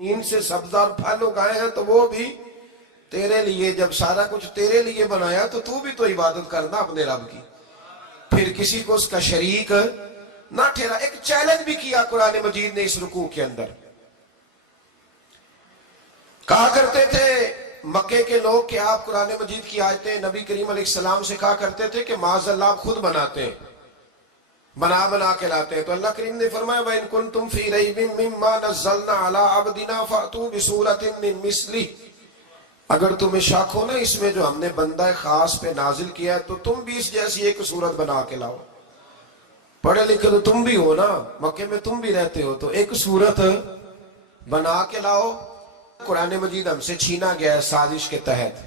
زمین سے سبزار پھل اگائے ہیں تو وہ بھی تیرے لیے. جب سارا کچھ تیرے لیے بنایا تو بھی تو عبادت کرنا اپنے رب کی. پھر کسی کو اس کا شریک نہ ٹھہرا. ایک چیلنج بھی کیا قرآن مجید نے اس رکوع کے اندر. کہا کرتے تھے مکے کے لوگ کہ آپ قرآن مجید کی آیتیں نبی کریم علیہ السلام سے کہا کرتے تھے کہ معاذ اللہ آپ خود بناتے ہیں, بنا کے لاتے ہیں. تو اللہ کریم نے فرمایا وَإِن كُنتُمْ فِي رَيْبٍ مِّمَّا نَزَّلْنَا عَلَىٰ عَبْدِنَا فَأْتُوا بِسُورَةٍ مِّن مِّثْلِهِ. اگر تمہیں شک ہو نا اس میں جو ہم نے بندہ خاص پہ نازل کیا ہے تو تم بھی اس جیسی ایک صورت بنا کے لاؤ. پڑھے لکھے تو تم بھی ہو نا, مکے میں تم بھی رہتے ہو, تو ایک صورت بنا کے لاؤ. قرآن مجید ہم سے چھینا گیا ہے سازش کے تحت,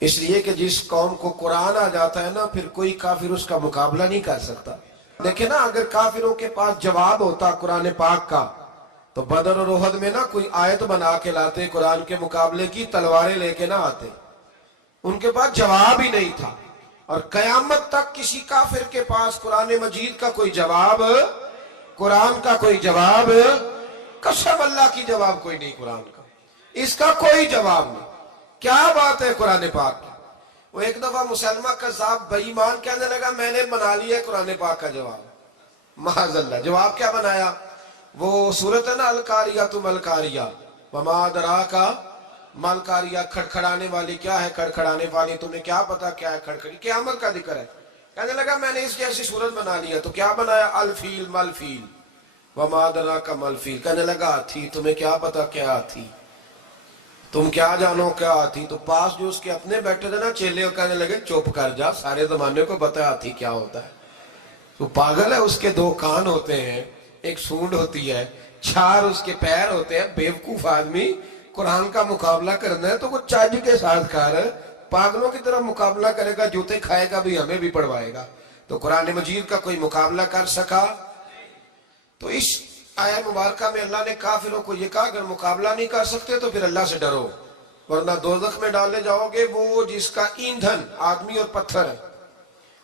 اس لیے کہ جس قوم کو قرآن آ جاتا ہے نا پھر کوئی کافر اس کا مقابلہ نہیں کر سکتا. دیکھیں نا اگر کافروں کے پاس جواب ہوتا قرآن پاک کا تو بدر اور احد میں نا کوئی آیت بنا کے لاتے, قرآن کے مقابلے کی تلواریں لے کے نہ آتے. ان کے پاس جواب ہی نہیں تھا. اور قیامت تک کسی کافر کے پاس قرآن مجید کا کوئی جواب, قرآن کا کوئی جواب, قسم اللہ کی جواب کوئی نہیں قرآن کا, اس کا کوئی جواب نہیں. کیا بات ہے قرآن پاک کی. وہ ایک دفعہ مسلمہ کذاب بے ایمان کہنے لگا میں نے بنا لیا ہے قرآن پاک کا جواب. معاذ اللہ. جواب کیا بنایا؟ وہ سورت ہے نا القاریۃ ما القاریۃ وما ادراک ما القاریۃ. کھڑکھڑانے والی کیا ہے, کھڑکھڑانے والی تمہیں کیا پتا کیا ہے کھڑکھڑی. قیامت کا ذکر ہے. کہنے لگا میں نے اس جیسی صورت بنا لیا. تو کیا بنایا؟ الفیل ملفیل وما ادراک ما الفیل. کہنے لگا ہاتھی, تمہیں کیا پتا کیا ہاتھی, تم کیا جانو کیا ہاتھی. تو پاس جو اس کے اپنے بیٹھے تھے نا چیلے, کہنے لگے چپ کر جا, سارے زمانے کو پتا ہاتھی کیا ہوتا ہے. تو پاگل ہے, اس کے دو کان ہوتے ہیں, ایک سونڈ ہوتی ہے, چار اس کے پیر ہوتے ہیں. بیوقوف آدمی قرآن کا مقابلہ کرنا ہے تو وہ چاج کے ساتھ کار پاگلوں کی طرح مقابلہ کرے گا, جوتے کھائے گا بھی ہمیں بھی پڑھوائے گا. تو قرآن مجید کا کوئی مقابلہ کر سکا؟ تو اس آیت مبارکہ میں اللہ نے کافروں کو یہ کہا اگر مقابلہ نہیں کر سکتے تو پھر اللہ سے ڈرو ورنہ دوزخ میں ڈالے جاؤ گے. وہ جس کا ایندھن آدمی اور پتھر ہے,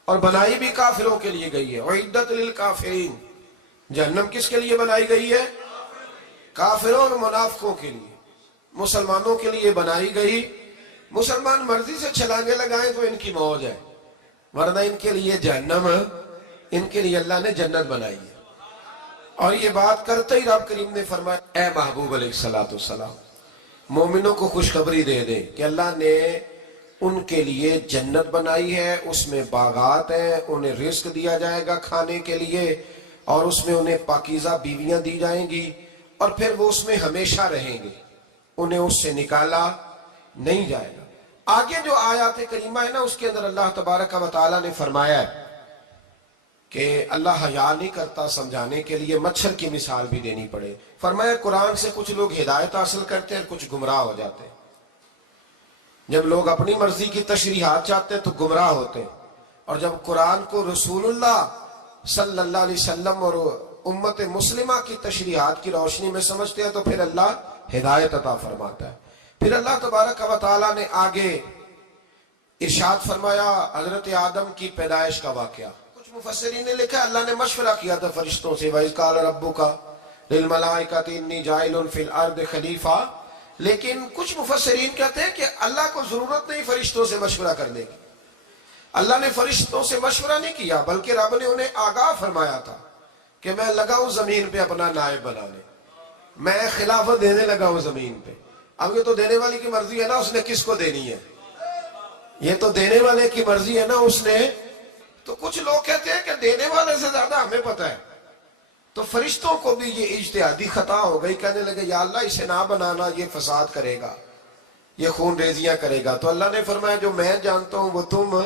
اور بنائی بھی کافروں کے لیے گئی ہے. وَعِدَّتْ لِلْكَافِرِينَ. جہنم کس کے لیے بنائی گئی ہے؟ کافروں اور منافقوں کے لیے. مسلمانوں کے لیے بنائی گئی. مسلمان مرضی سے چھلانگے لگائیں تو ان کی موج ہے, ورنہ ان کے لیے جہنم, ان کے لیے اللہ نے جنت بنائی ہے. اور یہ بات کرتے ہی رب کریم نے فرمایا اے محبوب علیہ السلام مومنوں کو خوشخبری دے دے کہ اللہ نے ان کے لیے جنت بنائی ہے, اس میں باغات ہیں, انہیں رزق دیا جائے گا کھانے کے لیے, اور اس میں انہیں پاکیزہ بیویاں دی جائیں گی, اور پھر وہ اس میں ہمیشہ رہیں گے, انہیں اس سے نکالا نہیں جائے گا. آگے جو آیات کریمہ ہے نا اس کے اندر اللہ تبارک و تعالیٰ نے فرمایا ہے کہ اللہ حیا نہیں کرتا سمجھانے کے لیے مچھر کی مثال بھی دینی پڑے. فرمایا قرآن سے کچھ لوگ ہدایت حاصل کرتے ہیں, کچھ گمراہ ہو جاتے ہیں. جب لوگ اپنی مرضی کی تشریحات چاہتے ہیں تو گمراہ ہوتے ہیں, اور جب قرآن کو رسول اللہ صلی اللہ علیہ وسلم اور امت مسلمہ کی تشریحات کی روشنی میں سمجھتے ہیں تو پھر اللہ ہدایت عطا فرماتا ہے. پھر اللہ تبارک و تعالیٰ نے آگے ارشاد فرمایا حضرت آدم کی پیدائش کا واقعہ. کچھ مفسرین نے لکھا اللہ نے مشورہ کیا تھا فرشتوں سے وَإِذْ قَالَ رَبُّكَ لِلْمَلَائِكَةِ إِنِّي جَاعِلٌ فِي الْأَرْضِ خَلِيفَةً. لیکن کچھ مفسرین کہتے ہیں کہ اللہ کو ضرورت نہیں فرشتوں سے مشورہ کرنے کی. اللہ نے فرشتوں سے مشورہ نہیں کیا بلکہ رب نے انہیں آگاہ فرمایا تھا کہ میں لگا ہوں زمین پہ اپنا نائب بنانے, میں خلافت دینے لگا ہوں زمین پہ. اب یہ تو دینے والی کی مرضی ہے نا اس نے کس کو دینی ہے, یہ تو دینے والے کی مرضی ہے نا اس نے. تو کچھ لوگ کہتے ہیں کہ دینے والے سے زیادہ ہمیں پتہ ہے. تو فرشتوں کو بھی یہ اجتہادی خطا ہو گئی, کہنے لگے یا اللہ اسے نہ بنانا, یہ فساد کرے گا, یہ خون ریزیاں کرے گا. تو اللہ نے فرمایا جو میں جانتا ہوں وہ تم.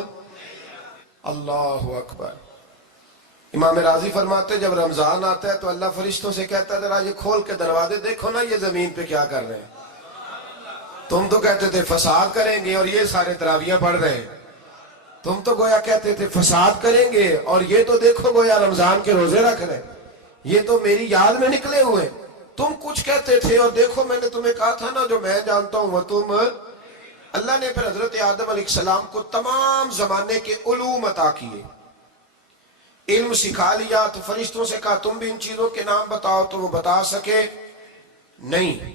اللہ اکبر. امام راضی فرماتے جب رمضان آتا ہے تو اللہ فرشتوں سے کہتا ہے ذرا یہ کھول کے دروازے دیکھو نا یہ زمین پہ کیا کر رہے ہیں. تم تو کہتے تھے فساد کریں گے اور یہ سارے تراویحیں پڑھ رہے ہیں. تم تو گویا کہتے تھے فساد کریں گے اور یہ تو دیکھو گویا رمضان کے روزے رکھ رہے ہیں, یہ تو میری یاد میں نکلے ہوئے. تم کچھ کہتے تھے اور دیکھو میں نے تمہیں کہا تھا نا جو میں جانتا ہوں وہ تم. اللہ نے پھر حضرت آدم علیہ السلام کو تمام زمانے کے علوم عطا کیے, علم سکھا لیا. تو فرشتوں سے کہا تم بھی ان چیزوں کے نام بتاؤ, تو وہ بتا سکے نہیں،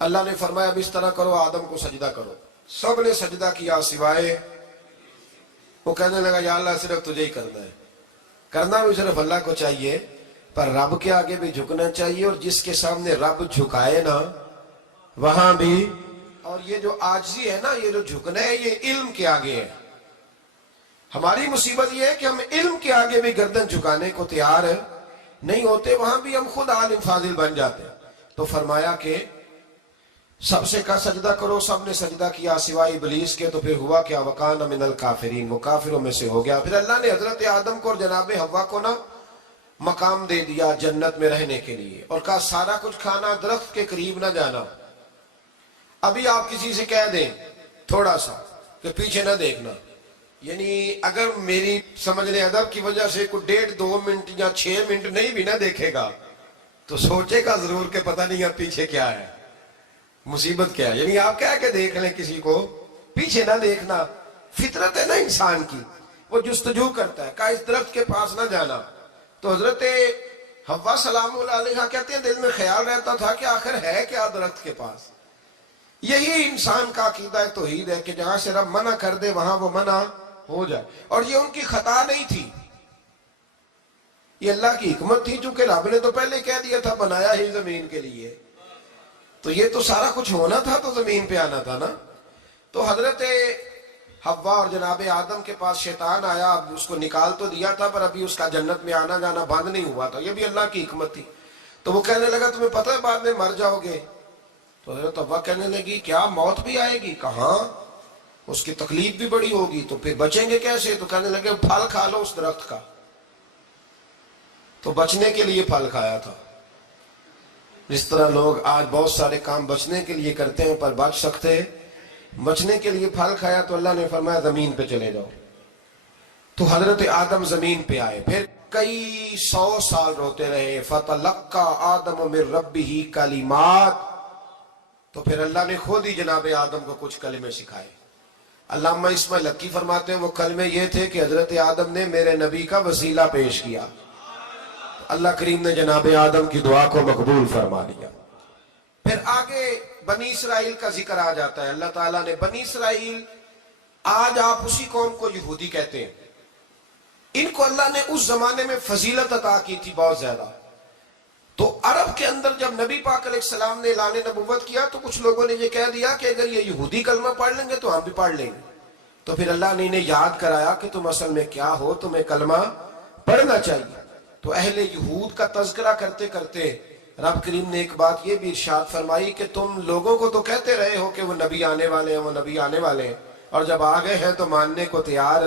اللہ نے فرمایا اب اس طرح کرو، آدم کو سجدہ کرو۔ سب نے سجدہ کیا سوائے، وہ کہنے لگا یا اللہ صرف تجھے ہی کرنا ہے۔ کرنا بھی صرف اللہ کو چاہیے، پر رب کے آگے بھی جھکنا چاہیے، اور جس کے سامنے رب جھکائے نا وہاں بھی۔ اور یہ جو عاجزی ہے نا، یہ جو جھکنا ہے، یہ علم کے آگے ہے۔ ہماری مصیبت یہ ہے کہ ہم علم کے آگے بھی گردن جھکانے کو تیار نہیں ہوتے، وہاں بھی ہم خود عالم فاضل بن جاتے ہیں۔ تو فرمایا کہ سب سے کہا سجدہ کرو، سب نے سجدہ کیا سوائے ابلیس کے۔ تو پھر ہوا کیا، وَكَانَ مِنَ الْكَافِرِينَ، وہ کافروں میں سے ہو گیا۔ پھر اللہ نے حضرت آدم کو اور جناب حوا کو نا مقام دے دیا جنت میں رہنے کے لیے، اور کہا سارا کچھ کھانا، درخت کے قریب نہ جانا۔ ابھی آپ کسی سے کہہ دیں تھوڑا سا کہ پیچھے نہ دیکھنا، یعنی اگر میری سمجھنے ادب کی وجہ سے کوئی 1.5-2 منٹ یا 6 منٹ نہیں بھی نہ دیکھے گا تو سوچے گا ضرور کہ پتہ نہیں اب پیچھے کیا ہے، مصیبت کیا ہے۔ یعنی آپ کہہ کے دیکھ لیں کسی کو، پیچھے نہ دیکھنا، فطرت ہے نا انسان کی، وہ جستجو کرتا ہے، کہا اس درخت کے پاس نہ جانا۔ تو حضرت حوا سلام اللہ علیہ کہتے ہیں دل میں خیال رہتا تھا کہ آخر ہے کیا درخت کے پاس۔ یہی انسان کا عقیدہ توحید ہے کہ جہاں سے رب منع کر دے وہاں وہ منع ہو جائے، اور یہ ان کی خطا نہیں تھی، یہ اللہ کی حکمت تھی، چونکہ رب نے تو پہلے کہہ دیا تھا بنایا ہی زمین کے لیے، تو یہ تو سارا کچھ ہونا تھا تو زمین پہ آنا تھا نا۔ تو حضرت حوا اور جناب آدم کے پاس شیطان آیا، اب اس کو نکال تو دیا تھا پر ابھی اس کا جنت میں آنا جانا بند نہیں ہوا تھا، یہ بھی اللہ کی حکمت تھی۔ تو وہ کہنے لگا تمہیں پتہ ہے بعد میں مر جاؤ گے؟ تو حضرت حوا کہنے لگی کیا موت بھی آئے گی؟ کہاں، اس کی تکلیف بھی بڑی ہوگی، تو پھر بچیں گے کیسے؟ تو کہنے لگے پھل کھا لو اس درخت کا۔ تو بچنے کے لیے پھل کھایا تھا، جس طرح لوگ آج بہت سارے کام بچنے کے لیے کرتے ہیں پر بچ سکتے، بچنے کے لیے پھل کھایا تو اللہ نے فرمایا زمین پہ چلے جاؤ۔ تو حضرت آدم زمین پہ آئے، پھر کئی 100 سال روتے رہے۔ فَتَلَقَّى آدَمُ مِن رَبِّهِ کَلِمَاتٍ، تو پھر اللہ نے خود ہی جناب آدم کو کچھ کلمے سکھائے۔ علامہ اسماعیل حقی فرماتے ہیں وہ کلمے یہ تھے کہ حضرت آدم نے میرے نبی کا وسیلہ پیش کیا، اللہ کریم نے جناب آدم کی دعا کو مقبول فرما لیا۔ پھر آگے بنی اسرائیل کا ذکر آ جاتا ہے۔ اللہ تعالیٰ نے بنی اسرائیل، آج آپ اسی قوم کو یہودی کہتے ہیں، ان کو اللہ نے اس زمانے میں فضیلت عطا کی تھی بہت زیادہ۔ تو عرب کے اندر جب نبی پاک علیہ السلام نے اعلان نبوت کیا تو کچھ لوگوں نے یہ کہہ دیا کہ اگر یہ یہودی کلمہ پڑھ لیں گے تو ہم بھی پڑھ لیں گے۔ تو پھر اللہ نے انہیں یاد کرایا کہ تم اصل میں کیا ہو، تمہیں کلمہ پڑھنا چاہیے۔ تو اہل یہود کا تذکرہ کرتے کرتے رب کریم نے ایک بات یہ بھی ارشاد فرمائی کہ تم لوگوں کو تو کہتے رہے ہو کہ وہ نبی آنے والے ہیں، وہ نبی آنے والے ہیں، اور جب آ گئے ہیں تو ماننے کو تیار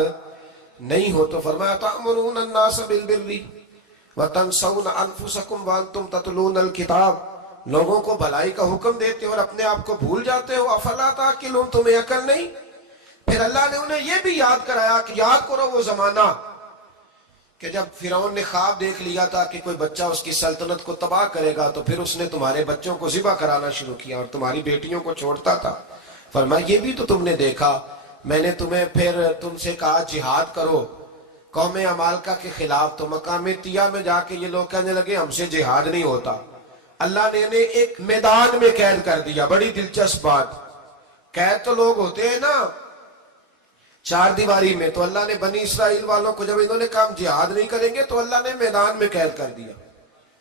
نہیں ہو۔ تو فرمایا تأمرون الناس بالبر وَتَنْسَوْنَ أَنفُسَكُمْ وَأَنْتُمْ تَتْلُونَ الْكِتَابَ، لوگوں کو بھلائی کا حکم دیتے ہو اور اپنے آپ کو بھول جاتے ہو۔ أَفَلَا تَعْقِلُونَ، تمہیں عقل نہیں؟ پھر اللہ نے انہیں یہ بھی یاد کرایا کہ یاد کرو وہ زمانہ کہ جب فرعون نے خواب دیکھ لیا تھا کہ کوئی بچہ اس کی سلطنت کو تباہ کرے گا، تو پھر اس نے تمہارے بچوں کو ذبح کرانا شروع کیا اور تمہاری بیٹیوں کو چھوڑتا تھا۔ فرمایا یہ بھی تو تم نے دیکھا، میں نے تمہیں پھر تم سے کہا جہاد کرو قوم عمالقہ کے خلاف، تو مقام طیہ میں جا کے یہ لوگ کہنے لگے ہم سے جہاد نہیں ہوتا۔ اللہ نے انہیں ایک میدان میں قید کر دیا۔ بڑی دلچسپ بات، قید تو لوگ ہوتے ہیں نا 4 دیواری میں، تو اللہ نے بنی اسرائیل والوں کو جب انہوں نے کہا جہاد نہیں کریں گے تو اللہ نے میدان میں قید کر دیا۔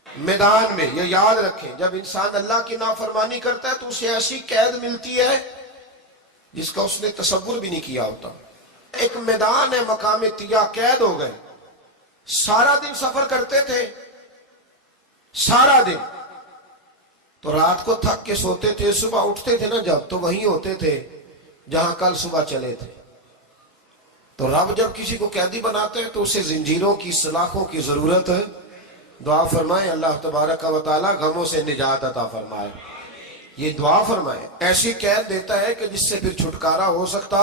میدان میں، یہ یاد رکھیں، جب انسان اللہ کی نافرمانی کرتا ہے تو اسے ایسی قید ملتی ہے جس کا اس نے تصور بھی نہیں کیا ہوتا۔ ایک میدان ہے مقام طیہ، قید ہو گئے، سارا دن سفر کرتے تھے، سارا دن، تو رات کو تھک کے سوتے تھے، صبح اٹھتے تھے نا جب، تو وہیں ہوتے تھے جہاں کل صبح چلے تھے۔ تو رب جب کسی کو قیدی بناتے ہیں تو اسے زنجیروں کی، سلاخوں کی ضرورت ہے۔ دعا فرمائیں اللہ تبارک و تعالی غموں سے نجات عطا فرمائے، یہ دعا فرمائیں۔ ایسی قید دیتا ہے کہ جس سے پھر چھٹکارا ہو سکتا۔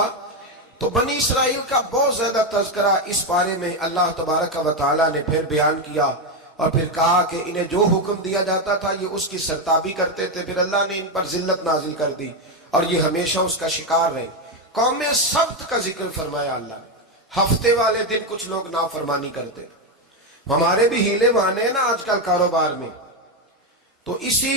تو بنی اسرائیل کا بہت زیادہ تذکرہ اس بارے میں اللہ تبارک و تعالی نے پھر بیان کیا، اور پھر کہا کہ انہیں جو حکم دیا جاتا تھا یہ اس کی سرتابی کرتے تھے، پھر اللہ نے ان پر ذلت نازل کر دی اور یہ ہمیشہ اس کا شکار رہے۔ قوم سبت کا ذکر فرمایا اللہ نے، ہفتے والے دن کچھ لوگ نافرمانی کرتے، ہمارے بھی ہیلے مانے ہیں نا آج کل کاروبار میں، تو اسی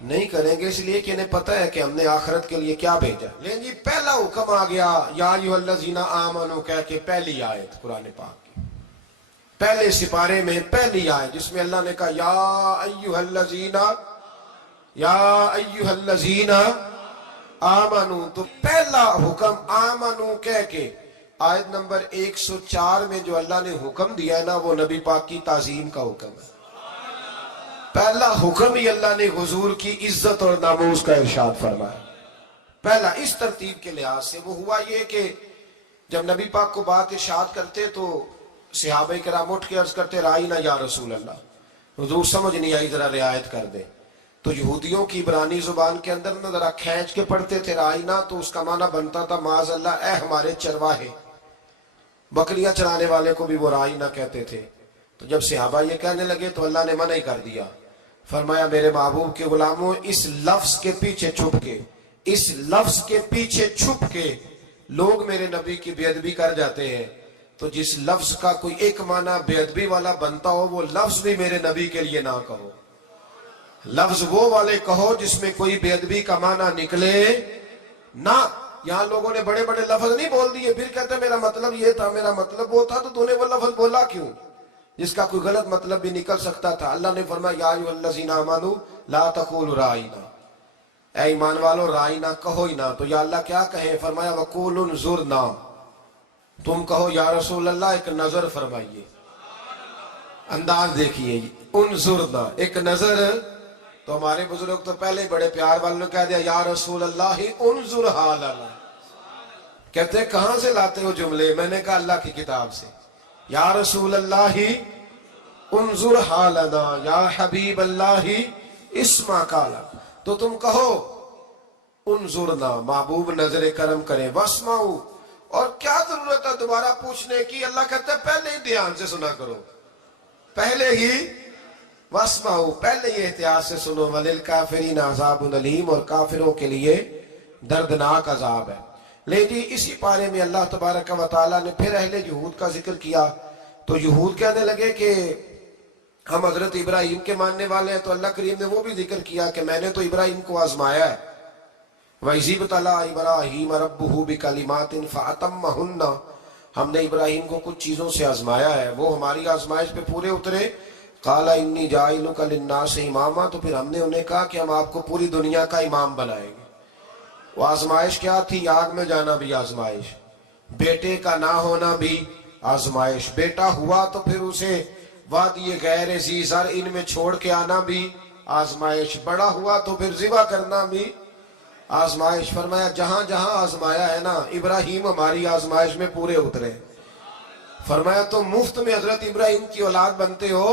نہیں کریں گے، اس لیے کہ انہیں پتہ ہے کہ ہم نے آخرت کے لیے کیا بھیجا۔ لیکن جی پہلا حکم آ گیا یا ایھا الذین آمنوا کہہ کے، پہلی آیت قرآن پاک کی پہلے سپارے میں پہلی آیت جس میں اللہ نے کہا یا ایھا الذین آمنوا، تو پہلا حکم آمنوا کہہ کے آیت نمبر 104 میں جو اللہ نے حکم دیا ہے نا، وہ نبی پاک کی تعظیم کا حکم ہے۔ پہلا حکم ہی اللہ نے حضور کی عزت اور ناموس کا ارشاد فرمایا۔ پہلا اس ترتیب کے لحاظ سے وہ ہوا یہ کہ جب نبی پاک کو بات ارشاد کرتے تو صحابہ کرام اٹھ کے عرض کرتے رائینا یا رسول اللہ، حضور سمجھ نہیں آئی ذرا رعایت کر دے۔ تو یہودیوں کی عبرانی زبان کے اندر نہ ذرا کھینچ کے پڑھتے تھے رائینا، تو اس کا معنی بنتا تھا معاذ اللہ اے ہمارے چرواہے، بکریاں چرانے والے کو بھی وہ رائینا کہتے تھے۔ تو جب صحابہ یہ کہنے لگے تو اللہ نے منع ہی کر دیا، فرمایا میرے محبوب کے غلاموں، اس لفظ کے پیچھے چھپ کے لوگ میرے نبی کی بے ادبی کر جاتے ہیں، تو جس لفظ کا کوئی ایک معنی بے ادبی والا بنتا ہو وہ لفظ بھی میرے نبی کے لیے نہ کہو، لفظ وہ والے کہو جس میں کوئی بے ادبی کا معنی نکلے نہ۔ یہاں لوگوں نے بڑے بڑے لفظ نہیں بول دیے، پھر کہتے ہیں میرا مطلب یہ تھا، میرا مطلب وہ تھا، تو نے وہ لفظ بولا کیوں جس کا کوئی غلط مطلب بھی نکل سکتا تھا۔ اللہ نے فرمایا یا ایھا الذین آمنوا لا تقولوا رائینا، اے ایمان والو رائینا کہو ہی نہ۔ تو یا اللہ کیا کہیں؟ فرمایا وقولوا انظرنا، تم کہو یا رسول اللہ ایک نظر فرمائیے، انداز دیکھیے، انظرنا ایک نظر۔ تو ہمارے بزرگ تو پہلے ہی بڑے پیار والوں نے کہہ دیا یا رسول اللہ انظر حالنا، کہتے ہیں کہاں سے لاتے ہو جملے؟ میں نے کہا اللہ کی کتاب سے، یا رسول اللہ انظر حالنا یا حبیب اللہ اسمع قالا، تو تم کہو انظرنا، محبوب نظر کرم کریں، واسمعوا، اور کیا ضرورت ہے دوبارہ پوچھنے کی؟ اللہ کہتا ہے پہلے ہی دھیان سے سنا کرو، پہلے ہی واسمعوا، پہلے ہی احتیاط سے سنو، وللکافرین عذاب علیم، اور کافروں کے لیے دردناک عذاب ہے۔ لیکن اسی پارے میں اللہ تبارک و تعالیٰ نے پھر اہل یہود کا ذکر کیا، تو یہود کہنے لگے کہ ہم حضرت ابراہیم کے ماننے والے ہیں، تو اللہ کریم نے وہ بھی ذکر کیا کہ میں نے تو ابراہیم کو آزمایا ہے، وَإِذِ ابْتَلَىٰ إِبْرَاهِيمَ رَبُّهُ بِكَلِمَاتٍ فَأَتَمَّهُنَّ، ہم نے ابراہیم کو کچھ چیزوں سے آزمایا ہے، وہ ہماری آزمائش پہ پورے اترے۔ قَالَ إِنِّي جَاعِلُكَ لِلنَّاسِ إِمَامًا، تو پھر ہم نے انہیں کہا کہ ہم آپ کو پوری دنیا کا امام بنائیں گے۔ وہ آزمائش کیا تھی؟ آگ میں جانا بھی آزمائش، بیٹے کا نہ ہونا بھی آزمائش، بیٹا ہوا تو پھر اسے وادی غیر ذی زرع میں چھوڑ کے آنا بھی آزمائش، بڑا ہوا تو پھر ذبح کرنا بھی آزمائش۔ فرمایا جہاں جہاں آزمایا ہے نا، ابراہیم ہماری آزمائش میں پورے اترے۔ فرمایا تم مفت میں حضرت ابراہیم کی اولاد بنتے ہو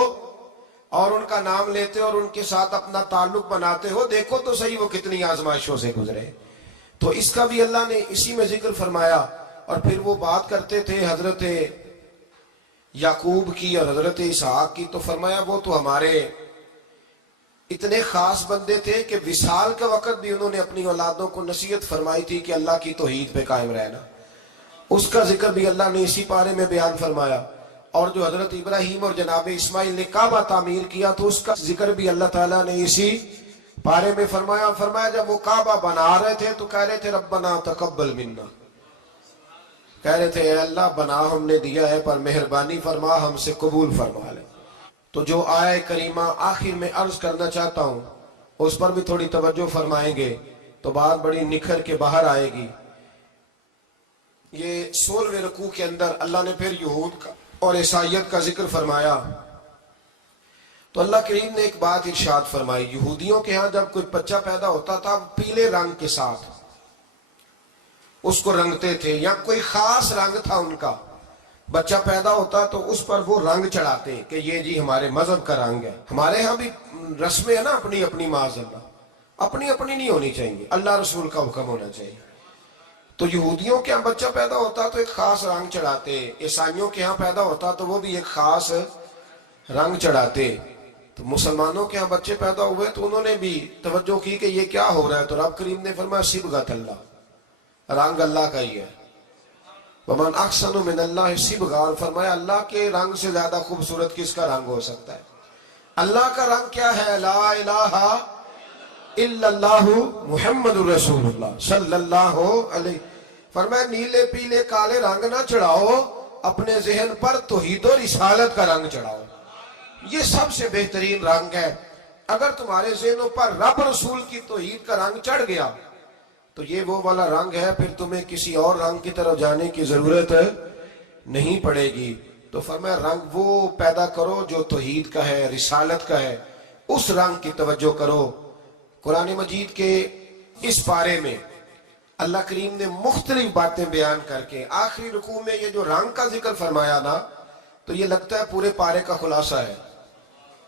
اور ان کا نام لیتے ہو اور ان کے ساتھ اپنا تعلق بناتے ہو، دیکھو تو صحیح وہ کتنی آزمائشوں سے گزرے۔ تو اس کا بھی اللہ نے اسی میں ذکر فرمایا۔ اور پھر وہ بات کرتے تھے حضرت یعقوب کی اور حضرت اسحاق کی، تو فرمایا وہ تو ہمارے اتنے خاص بندے تھے کہ وصال کے وقت بھی انہوں نے اپنی اولادوں کو نصیحت فرمائی تھی کہ اللہ کی توحید پہ قائم رہنا، اس کا ذکر بھی اللہ نے اسی پارے میں بیان فرمایا۔ اور جو حضرت ابراہیم اور جناب اسماعیل نے کعبہ تعمیر کیا تو اس کا ذکر بھی اللہ تعالیٰ نے اسی پارے میں فرمایا۔ فرمایا جب وہ کعبہ بنا رہے تھے تو کہہ رہے تھے ربنا تقبل منا، کہہ رہے تھے اے اللہ بنا ہم نے دیا ہے پر مہربانی فرما ہم سے قبول فرما لے۔ تو جو آیہ کریمہ آخر میں عرض کرنا چاہتا ہوں اس پر بھی تھوڑی توجہ فرمائیں گے تو بات بڑی نکھر کے باہر آئے گی۔ یہ 16ویں رکوع کے اندر اللہ نے پھر یہود کا اور عیسائیت کا ذکر فرمایا، تو اللہ کریم نے ایک بات ارشاد فرمائی، یہودیوں کے ہاں جب کوئی بچہ پیدا ہوتا تھا پیلے رنگ کے ساتھ اس کو رنگتے تھے، یا کوئی خاص رنگ تھا ان کا، بچہ پیدا ہوتا تو اس پر وہ رنگ چڑھاتے کہ یہ جی ہمارے مذہب کا رنگ ہے۔ ہمارے ہاں بھی رسمیں ہیں نا اپنی اپنی، معاذ اللہ اپنی اپنی نہیں ہونی چاہیے، اللہ رسول کا حکم ہونا چاہیے۔ تو یہودیوں کے ہاں بچہ پیدا ہوتا تو ایک خاص رنگ چڑھاتے، عیسائیوں کے ہاں پیدا ہوتا تو وہ بھی ایک خاص رنگ چڑھاتے۔ تو مسلمانوں کے ہاں بچے پیدا ہوئے تو انہوں نے بھی توجہ کی کہ یہ کیا ہو رہا ہے، تو رب کریم نے فرمایا صبغۃ اللہ، رنگ اللہ کا ہی ہے۔ وَمَنْ أَحْسَنُ مِنَ اللَّهِ صِبْغًا، فرمایا اللہ کے رنگ سے زیادہ خوبصورت کس کا رنگ ہو سکتا ہے؟ اللہ کا رنگ کیا ہے؟ لا الہ، الا اللہ محمد الرسول اللہ صلی اللہ علیہ، فرمایا نیلے پیلے کالے رنگ نہ چڑھاؤ، اپنے ذہن پر توحید و رسالت کا رنگ چڑھاؤ، یہ سب سے بہترین رنگ ہے۔ اگر تمہارے ذہنوں پر رب رسول کی توحید کا رنگ چڑھ گیا تو یہ وہ والا رنگ ہے، پھر تمہیں کسی اور رنگ کی طرف جانے کی ضرورت نہیں پڑے گی۔ تو فرمایا رنگ وہ پیدا کرو جو توحید کا ہے، رسالت کا ہے، اس رنگ کی توجہ کرو۔ قرآن مجید کے اس پارے میں اللہ کریم نے مختلف باتیں بیان کر کے آخری رکوع میں یہ جو رنگ کا ذکر فرمایا نا، تو یہ لگتا ہے پورے پارے کا خلاصہ ہے۔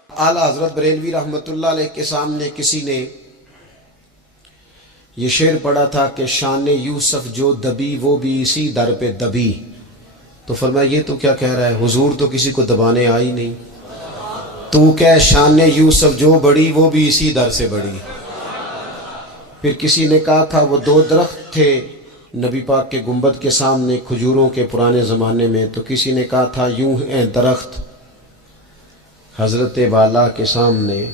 اعلیٰ حضرت بریلوی رحمت اللہ علیہ کے سامنے کسی نے یہ شعر پڑھا تھا کہ شان یوسف جو دبی وہ بھی اسی در پہ دبی، تو فرمایا یہ تو کیا کہہ رہا ہے، حضور تو کسی کو دبانے آئی نہیں، تو کہ شان یوسف جو بڑی وہ بھی اسی در سے بڑی۔ پھر کسی نے کہا تھا وہ دو درخت تھے نبی پاک کے گنبد کے سامنے کھجوروں کے پرانے زمانے میں، تو کسی نے کہا تھا یوں ہیں درخت حضرت والا کے سامنے،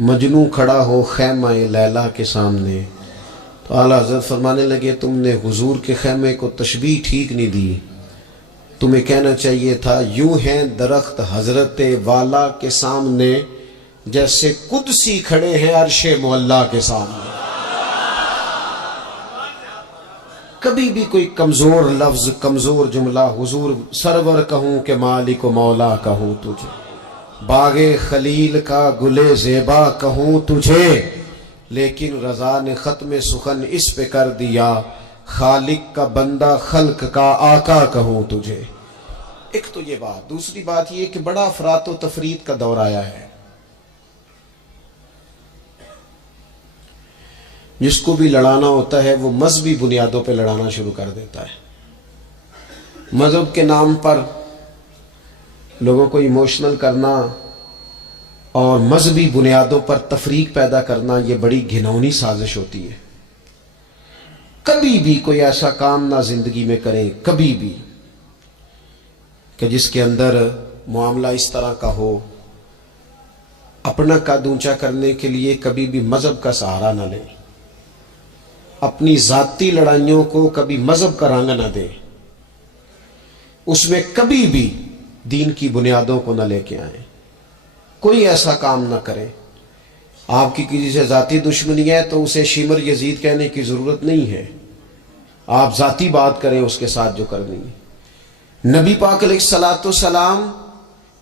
مجنوں کھڑا ہو خیمہ لیلا کے سامنے۔ تو اعلیٰ حضرت فرمانے لگے تم نے حضور کے خیمے کو تشبیہ ٹھیک نہیں دی، تمہیں کہنا چاہیے تھا یوں ہیں درخت حضرت والا کے سامنے جیسے قدسی کھڑے ہیں عرش معلیٰ کے سامنے۔ کبھی بھی کوئی کمزور لفظ، کمزور جملہ حضور سرور کہوں کہ مالک و مولا کہوں تجھے، باغ خلیل کا گلے زیبا کہوں تجھے، لیکن رضا نے ختم سخن اس پہ کر دیا، خالق کا بندہ خلق کا آقا کہوں تجھے۔ ایک تو یہ بات، دوسری بات یہ کہ بڑا افراط و تفرید کا دور آیا ہے، جس کو بھی لڑانا ہوتا ہے وہ مذہبی بنیادوں پہ لڑانا شروع کر دیتا ہے۔ مذہب کے نام پر لوگوں کو ایموشنل کرنا اور مذہبی بنیادوں پر تفریق پیدا کرنا یہ بڑی گھناؤنی سازش ہوتی ہے۔ کبھی بھی کوئی ایسا کام نہ زندگی میں کریں، کبھی بھی، کہ جس کے اندر معاملہ اس طرح کا ہو، اپنا قد اونچا کرنے کے لیے کبھی بھی مذہب کا سہارا نہ لیں، اپنی ذاتی لڑائیوں کو کبھی مذہب کا رنگ نہ دیں، اس میں کبھی بھی دین کی بنیادوں کو نہ لے کے آئیں، کوئی ایسا کام نہ کریں۔ آپ کی کسی سے ذاتی دشمنی ہے تو اسے شمر یزید کہنے کی ضرورت نہیں ہے، آپ ذاتی بات کریں اس کے ساتھ جو کرنی ہے۔ نبی پاک علیہ الصلوۃ والسلام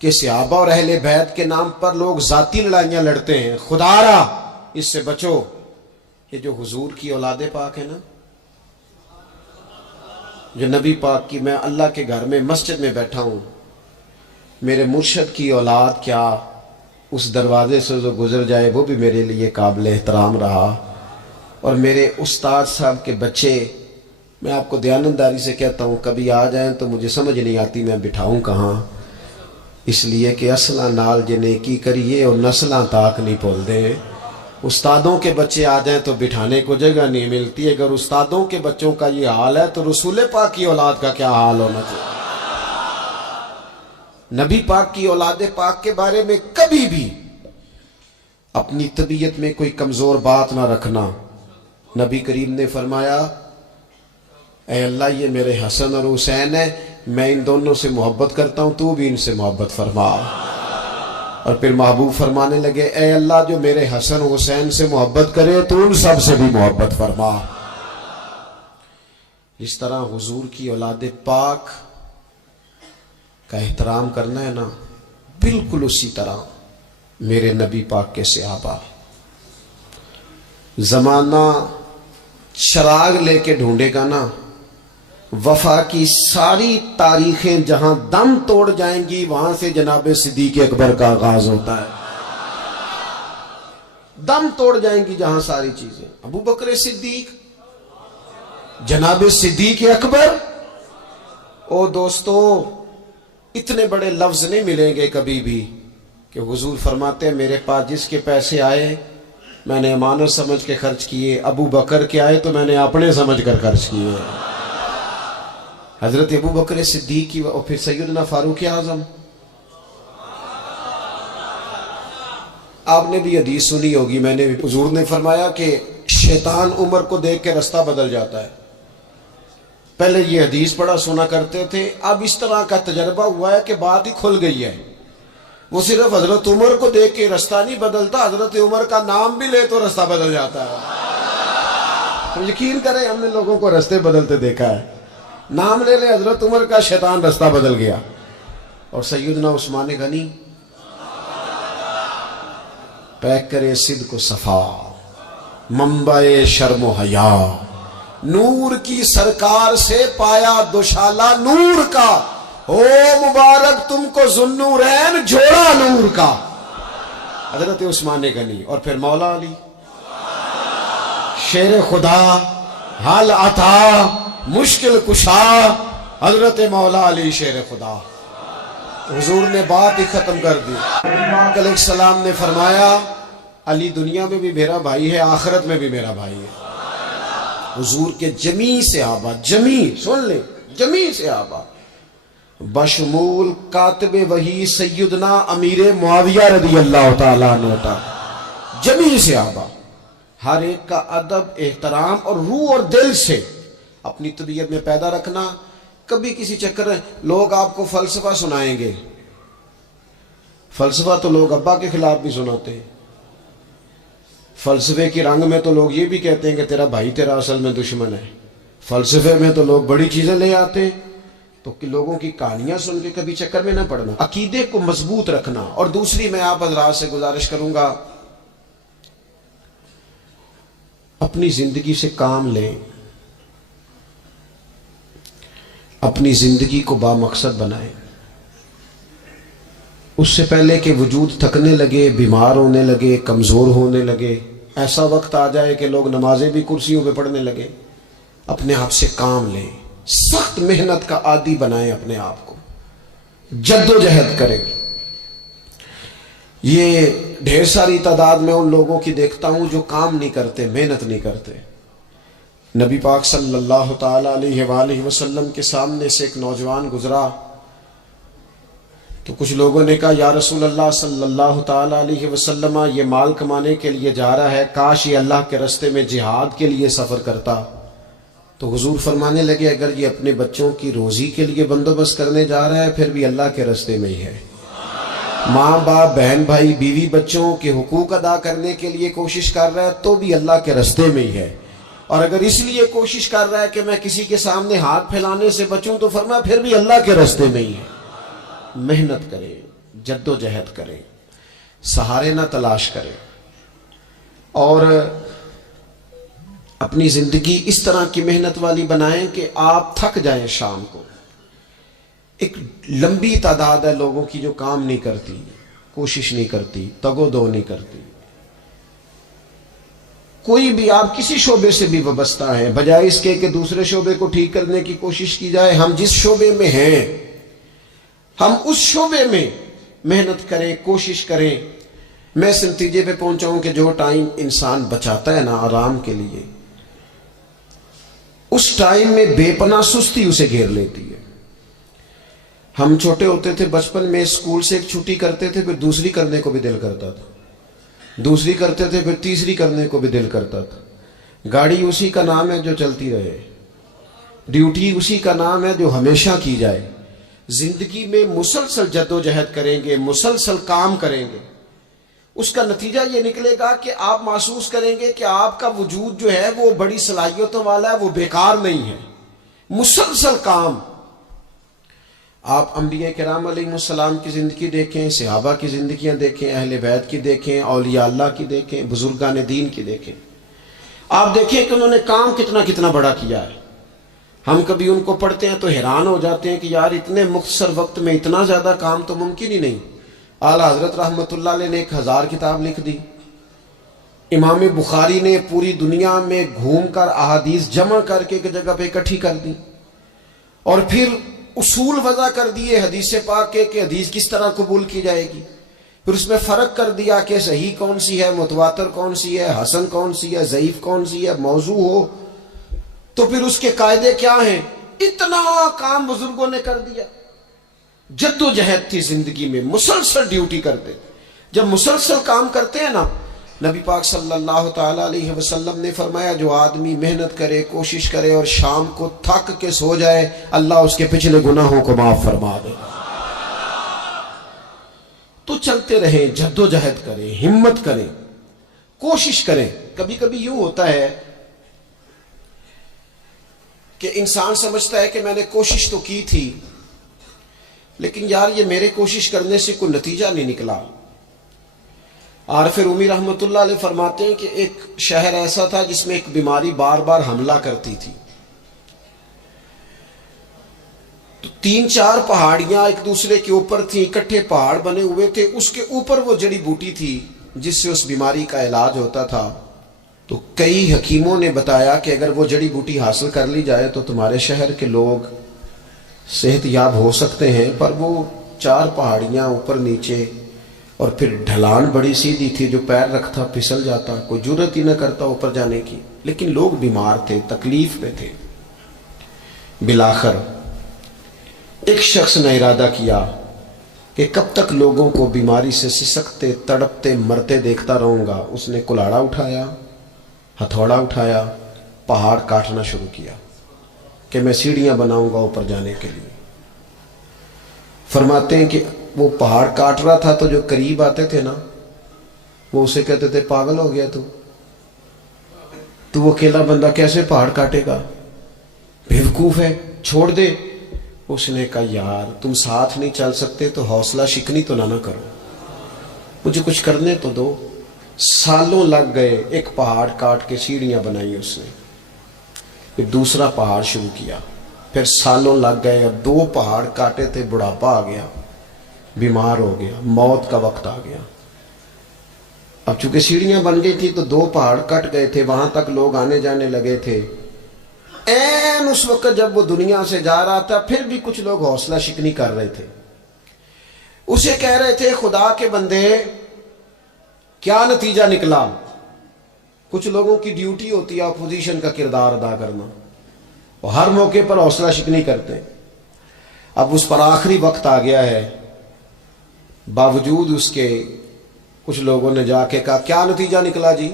کے صحابہ اور اہل بیت کے نام پر لوگ ذاتی لڑائیاں لڑتے ہیں، خدا را اس سے بچو۔ یہ جو حضور کی اولاد پاک ہے نا، جو نبی پاک کی، میں اللہ کے گھر میں مسجد میں بیٹھا ہوں، میرے مرشد کی اولاد کیا اس دروازے سے جو گزر جائے وہ بھی میرے لیے قابل احترام رہا، اور میرے استاد صاحب کے بچے، میں آپ کو دیانتداری سے کہتا ہوں کبھی آ جائیں تو مجھے سمجھ نہیں آتی میں بٹھاؤں کہاں، اس لیے کہ اصلاں نال جے نیکی کریے اور نسلاں تاک نہیں بھول دیں۔ استادوں کے بچے آ جائیں تو بٹھانے کو جگہ نہیں ملتی، اگر استادوں کے بچوں کا یہ حال ہے تو رسول پاک کی اولاد کا کیا حال ہونا چاہیے۔ نبی پاک کی اولاد پاک کے بارے میں کبھی بھی اپنی طبیعت میں کوئی کمزور بات نہ رکھنا۔ نبی کریم نے فرمایا اے اللہ یہ میرے حسن اور حسین ہیں، میں ان دونوں سے محبت کرتا ہوں، تو بھی ان سے محبت فرما۔ اور پھر محبوب فرمانے لگے اے اللہ جو میرے حسن حسین سے محبت کرے تو ان سب سے بھی محبت فرما۔ جس طرح حضور کی اولاد پاک کا احترام کرنا ہے نا، بالکل اسی طرح میرے نبی پاک کے صحابہ۔ زمانہ چراغ لے کے ڈھونڈے گا نا، وفا کی ساری تاریخیں جہاں دم توڑ جائیں گی وہاں سے جناب صدیق اکبر کا آغاز ہوتا ہے۔ دم توڑ جائیں گی جہاں ساری چیزیں، ابو بکر صدیق، جناب صدیق اکبر۔ او دوستو اتنے بڑے لفظ نہیں ملیں گے کبھی بھی کہ حضور فرماتے ہیں میرے پاس جس کے پیسے آئے میں نے امانت سمجھ کے خرچ کیے، ابو بکر کے آئے تو میں نے اپنے سمجھ کر خرچ کیے۔ حضرت ابو بکر صدیق کی اور پھر سیدنا فاروق اعظم، آپ نے بھی حدیث سنی ہوگی، میں نے بھی، حضور نے فرمایا کہ شیطان عمر کو دیکھ کے رستہ بدل جاتا ہے۔ پہلے یہ حدیث پڑھا سنا کرتے تھے، اب اس طرح کا تجربہ ہوا ہے کہ بات ہی کھل گئی ہے۔ وہ صرف حضرت عمر کو دیکھ کے رستہ نہیں بدلتا، حضرت عمر کا نام بھی لے تو رستہ بدل جاتا ہے۔ تو یقین کریں ہم نے لوگوں کو رستے بدلتے دیکھا ہے۔ نام لے لے حضرت عمر کا، شیطان رستہ بدل گیا۔ اور سیدنا عثمان غنی پیک کرے صدق و صفا، منبع شرم و حیا، نور کی سرکار سے پایا دوشالہ نور کا، او مبارک تم کو ذوالنورین جوڑا نور کا۔ حضرت عثمان غنی، اور پھر مولا علی شیر خدا، حال عطا، مشکل کشا، حضرت مولا علی شیر خدا۔ حضور نے بات ہی ختم کر دی۔ پاک علیہ السلام نے فرمایا علی دنیا میں بھی میرا بھائی ہے، آخرت میں بھی میرا بھائی ہے۔ حضور کے جمیع صحابہ، جمیع سن لیں، جمیع صحابہ بشمول کاتب وحی سیدنا امیر معاویہ رضی اللہ تعالیٰ عنہ کا، جمیع صحابہ ہر ایک کا ادب، احترام اور روح اور دل سے اپنی طبیعت میں پیدا رکھنا۔ کبھی کسی چکر لوگ آپ کو فلسفہ سنائیں گے، فلسفہ تو لوگ ابا کے خلاف بھی سناتے ہیں، فلسفے کی رنگ میں تو لوگ یہ بھی کہتے ہیں کہ تیرا بھائی تیرا اصل میں دشمن ہے، فلسفے میں تو لوگ بڑی چیزیں لے آتے ہیں۔ تو کہ لوگوں کی کہانیاں سن کے کبھی چکر میں نہ پڑنا، عقیدے کو مضبوط رکھنا۔ اور دوسری میں آپ حضرات سے گزارش کروں گا، اپنی زندگی سے کام لیں، اپنی زندگی کو بامقصد بنائیں۔ اس سے پہلے کہ وجود تھکنے لگے، بیمار ہونے لگے، کمزور ہونے لگے، ایسا وقت آ جائے کہ لوگ نمازیں بھی کرسیوں پہ پڑھنے لگے، اپنے آپ سے کام لیں، سخت محنت کا عادی بنائیں اپنے آپ کو، جد و جہد کریں۔ یہ ڈھیر ساری تعداد میں ان لوگوں کی دیکھتا ہوں جو کام نہیں کرتے، محنت نہیں کرتے۔ نبی پاک صلی اللہ تعالی علیہ وآلہ وسلم کے سامنے سے ایک نوجوان گزرا تو کچھ لوگوں نے کہا یا رسول اللہ صلی اللہ تعالی علیہ وسلم، یہ مال کمانے کے لیے جا رہا ہے، کاش یہ اللہ کے راستے میں جہاد کے لیے سفر کرتا۔ تو حضور فرمانے لگے اگر یہ اپنے بچوں کی روزی کے لیے بندوبست کرنے جا رہا ہے پھر بھی اللہ کے راستے میں ہی ہے۔ ماں باپ، بہن بھائی، بیوی بچوں کے حقوق ادا کرنے کے لیے کوشش کر رہا ہے تو بھی اللہ کے راستے میں ہی ہے۔ اور اگر اس لیے کوشش کر رہا ہے کہ میں کسی کے سامنے ہاتھ پھیلانے سے بچوں تو فرمایا پھر بھی اللہ کے راستے میں ہی ہے۔ محنت کریں، جد و جہد کریں، سہارے نہ تلاش کریں، اور اپنی زندگی اس طرح کی محنت والی بنائیں کہ آپ تھک جائیں شام کو۔ ایک لمبی تعداد ہے لوگوں کی جو کام نہیں کرتی، کوشش نہیں کرتی، تگ و دو نہیں کرتی۔ کوئی بھی آپ کسی شعبے سے بھی وابستہ ہیں، بجائے اس کے کہ دوسرے شعبے کو ٹھیک کرنے کی کوشش کی جائے، ہم جس شعبے میں ہیں ہم اس شعبے میں محنت کریں، کوشش کریں۔ میں اس نتیجے پہ پہنچا ہوں کہ جو ٹائم انسان بچاتا ہے نا آرام کے لیے، اس ٹائم میں بے پناہ سستی اسے گھیر لیتی ہے۔ ہم چھوٹے ہوتے تھے بچپن میں، اسکول سے ایک چھٹی کرتے تھے پھر دوسری کرنے کو بھی دل کرتا تھا، دوسری کرتے تھے پھر تیسری کرنے کو بھی دل کرتا تھا۔ گاڑی اسی کا نام ہے جو چلتی رہے، ڈیوٹی اسی کا نام ہے جو ہمیشہ کی جائے۔ زندگی میں مسلسل جد و جہد کریں گے، مسلسل کام کریں گے، اس کا نتیجہ یہ نکلے گا کہ آپ محسوس کریں گے کہ آپ کا وجود جو ہے وہ بڑی صلاحیتوں والا ہے، وہ بیکار نہیں ہے۔ مسلسل کام۔ آپ انبیاء کرام علیہ السلام کی زندگی دیکھیں، صحابہ کی زندگیاں دیکھیں، اہل بیت کی دیکھیں، اولیاء اللہ کی دیکھیں، بزرگان دین کی دیکھیں، آپ دیکھیں کہ انہوں نے کام کتنا بڑا کیا ہے۔ ہم کبھی ان کو پڑھتے ہیں تو حیران ہو جاتے ہیں کہ یار اتنے مختصر وقت میں اتنا زیادہ کام تو ممکن ہی نہیں۔ اعلیٰ حضرت رحمت اللہ علیہ نے 1000 کتاب لکھ دی، امام بخاری نے پوری دنیا میں گھوم کر احادیث جمع کر کے ایک جگہ پہ اکٹھی کر دی، اور پھر اصول وضع کر دیے حدیث پاک کے کہ حدیث کس طرح قبول کی جائے گی، پھر اس میں فرق کر دیا کہ صحیح کون سی ہے، متواتر کون سی ہے، حسن کون سی ہے، ضعیف کون سی ہے، موضوع ہو تو پھر اس کے قاعدے کیا ہیں۔ اتنا کام بزرگوں نے کر دیا، جد و جہد تھی زندگی میں، مسلسل ڈیوٹی کرتے، جب مسلسل کام کرتے ہیں نا، نبی پاک صلی اللہ تعالی علیہ وسلم نے فرمایا جو آدمی محنت کرے، کوشش کرے اور شام کو تھک کے سو جائے، اللہ اس کے پچھلے گناہوں کو معاف فرما دے گا۔ تو چلتے رہیں، جد و جہد کریں، ہمت کریں، کوشش کریں۔ کبھی کبھی یوں ہوتا ہے کہ انسان سمجھتا ہے کہ میں نے کوشش تو کی تھی، لیکن یار یہ میرے کوشش کرنے سے کوئی نتیجہ نہیں نکلا۔ عارف رومی رحمۃ اللہ علیہ فرماتے ہیں کہ ایک شہر ایسا تھا جس میں ایک بیماری بار بار حملہ کرتی تھی، تو 3-4 پہاڑیاں ایک دوسرے کے اوپر تھیں، اکٹھے پہاڑ بنے ہوئے تھے، اس کے اوپر وہ جڑی بوٹی تھی جس سے اس بیماری کا علاج ہوتا تھا۔ تو کئی حکیموں نے بتایا کہ اگر وہ جڑی بوٹی حاصل کر لی جائے تو تمہارے شہر کے لوگ صحت یاب ہو سکتے ہیں، پر وہ 4 پہاڑیاں اوپر نیچے، اور پھر ڈھلان بڑی سیدھی تھی، جو پیر رکھتا پھسل جاتا، کوئی جرت ہی نہ کرتا اوپر جانے کی، لیکن لوگ بیمار تھے، تکلیف میں تھے۔ بالآخر ایک شخص نے ارادہ کیا کہ کب تک لوگوں کو بیماری سے سسکتے، تڑپتے، مرتے دیکھتا رہوں گا۔ اس نے کلاڑا اٹھایا، ہتھوڑا اٹھایا، پہاڑ کاٹنا شروع کیا کہ میں سیڑھیاں بناؤں گا اوپر جانے کے لیے۔ فرماتے ہیں کہ وہ پہاڑ کاٹ رہا تھا تو جو قریب آتے تھے نا، وہ اسے کہتے تھے پاگل ہو گیا تو وہ اکیلا بندہ کیسے پہاڑ کاٹے گا، بیوقوف ہے، چھوڑ دے۔ اس نے کہا یار تم ساتھ نہیں چل سکتے تو حوصلہ شکنی تو نہ کرو، مجھے کچھ کرنے تو دو۔ سالوں لگ گئے، ایک پہاڑ کاٹ کے سیڑھیاں بنائی اس نے، پھر دوسرا پہاڑ شروع کیا، پھر سالوں لگ گئے، اب 2 پہاڑ کاٹے تھے، بڑھاپا آ گیا، بیمار ہو گیا، موت کا وقت آ گیا۔ اب چونکہ سیڑھیاں بن گئی تھی تو 2 پہاڑ کٹ گئے تھے، وہاں تک لوگ آنے جانے لگے تھے۔ این اس وقت جب وہ دنیا سے جا رہا تھا، پھر بھی کچھ لوگ حوصلہ شکنی کر رہے تھے، اسے کہہ رہے تھے خدا کے بندے کیا نتیجہ نکلا۔ کچھ لوگوں کی ڈیوٹی ہوتی ہے اپوزیشن کا کردار ادا کرنا، وہ ہر موقع پر حوصلہ شکنی کرتے ہیں۔ اب اس پر آخری وقت آ گیا ہے، باوجود اس کے کچھ لوگوں نے جا کے کہا کیا نتیجہ نکلا جی،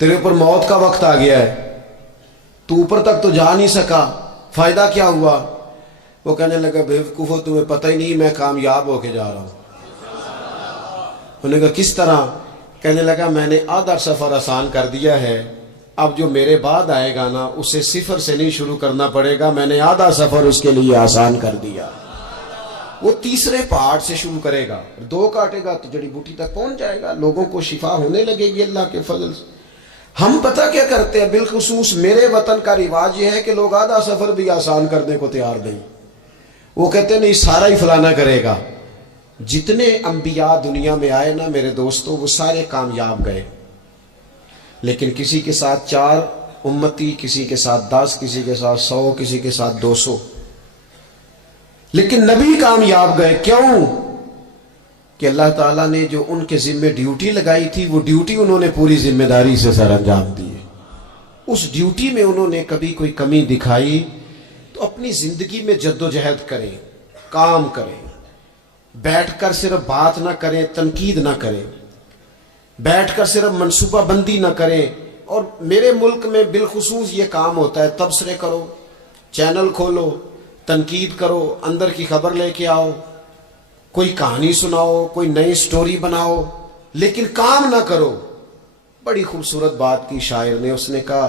تیرے اوپر موت کا وقت آ گیا ہے، تو اوپر تک تو جا نہیں سکا، فائدہ کیا ہوا؟ وہ کہنے لگا بیوقوفو تمہیں پتہ ہی نہیں میں کامیاب ہو کے جا رہا ہوں۔ انہوں نے کہا کس طرح؟ کہنے لگا میں نے آدھا سفر آسان کر دیا ہے، اب جو میرے بعد آئے گا نا اسے 0 سے نہیں شروع کرنا پڑے گا، میں نے آدھا سفر اس کے لیے آسان کر دیا۔ وہ تیسرے پہاڑ سے شروع کرے گا، 2 کاٹے گا تو جڑی بوٹی تک پہنچ جائے گا، لوگوں کو شفا ہونے لگے گی اللہ کے فضل سے۔ ہم پتہ کیا کرتے ہیں، بالخصوص میرے وطن کا رواج یہ ہے کہ لوگ آدھا سفر بھی آسان کرنے کو تیار نہیں، وہ کہتے ہیں نہیں سارا ہی فلانا کرے گا۔ جتنے انبیاء دنیا میں آئے نا میرے دوستوں، وہ سارے کامیاب گئے، لیکن کسی کے ساتھ 4 امتی، کسی کے ساتھ 10، کسی کے ساتھ 100، کسی کے ساتھ 200، لیکن نبی کامیاب گئے۔ کیوں؟ کہ اللہ تعالیٰ نے جو ان کے ذمہ ڈیوٹی لگائی تھی، وہ ڈیوٹی انہوں نے پوری ذمہ داری سے سر انجام دی ہے۔ اس ڈیوٹی میں انہوں نے کبھی کوئی کمی دکھائی تو اپنی زندگی میں جد و جہد کریں، کام کریں، بیٹھ کر صرف بات نہ کریں، تنقید نہ کریں، بیٹھ کر صرف منصوبہ بندی نہ کریں۔ اور میرے ملک میں بالخصوص یہ کام ہوتا ہے، تبصرے کرو، چینل کھولو، تنقید کرو، اندر کی خبر لے کے آؤ، کوئی کہانی سناؤ، کوئی نئی سٹوری بناؤ، لیکن کام نہ کرو۔ بڑی خوبصورت بات کی شاعر نے، اس نے کہا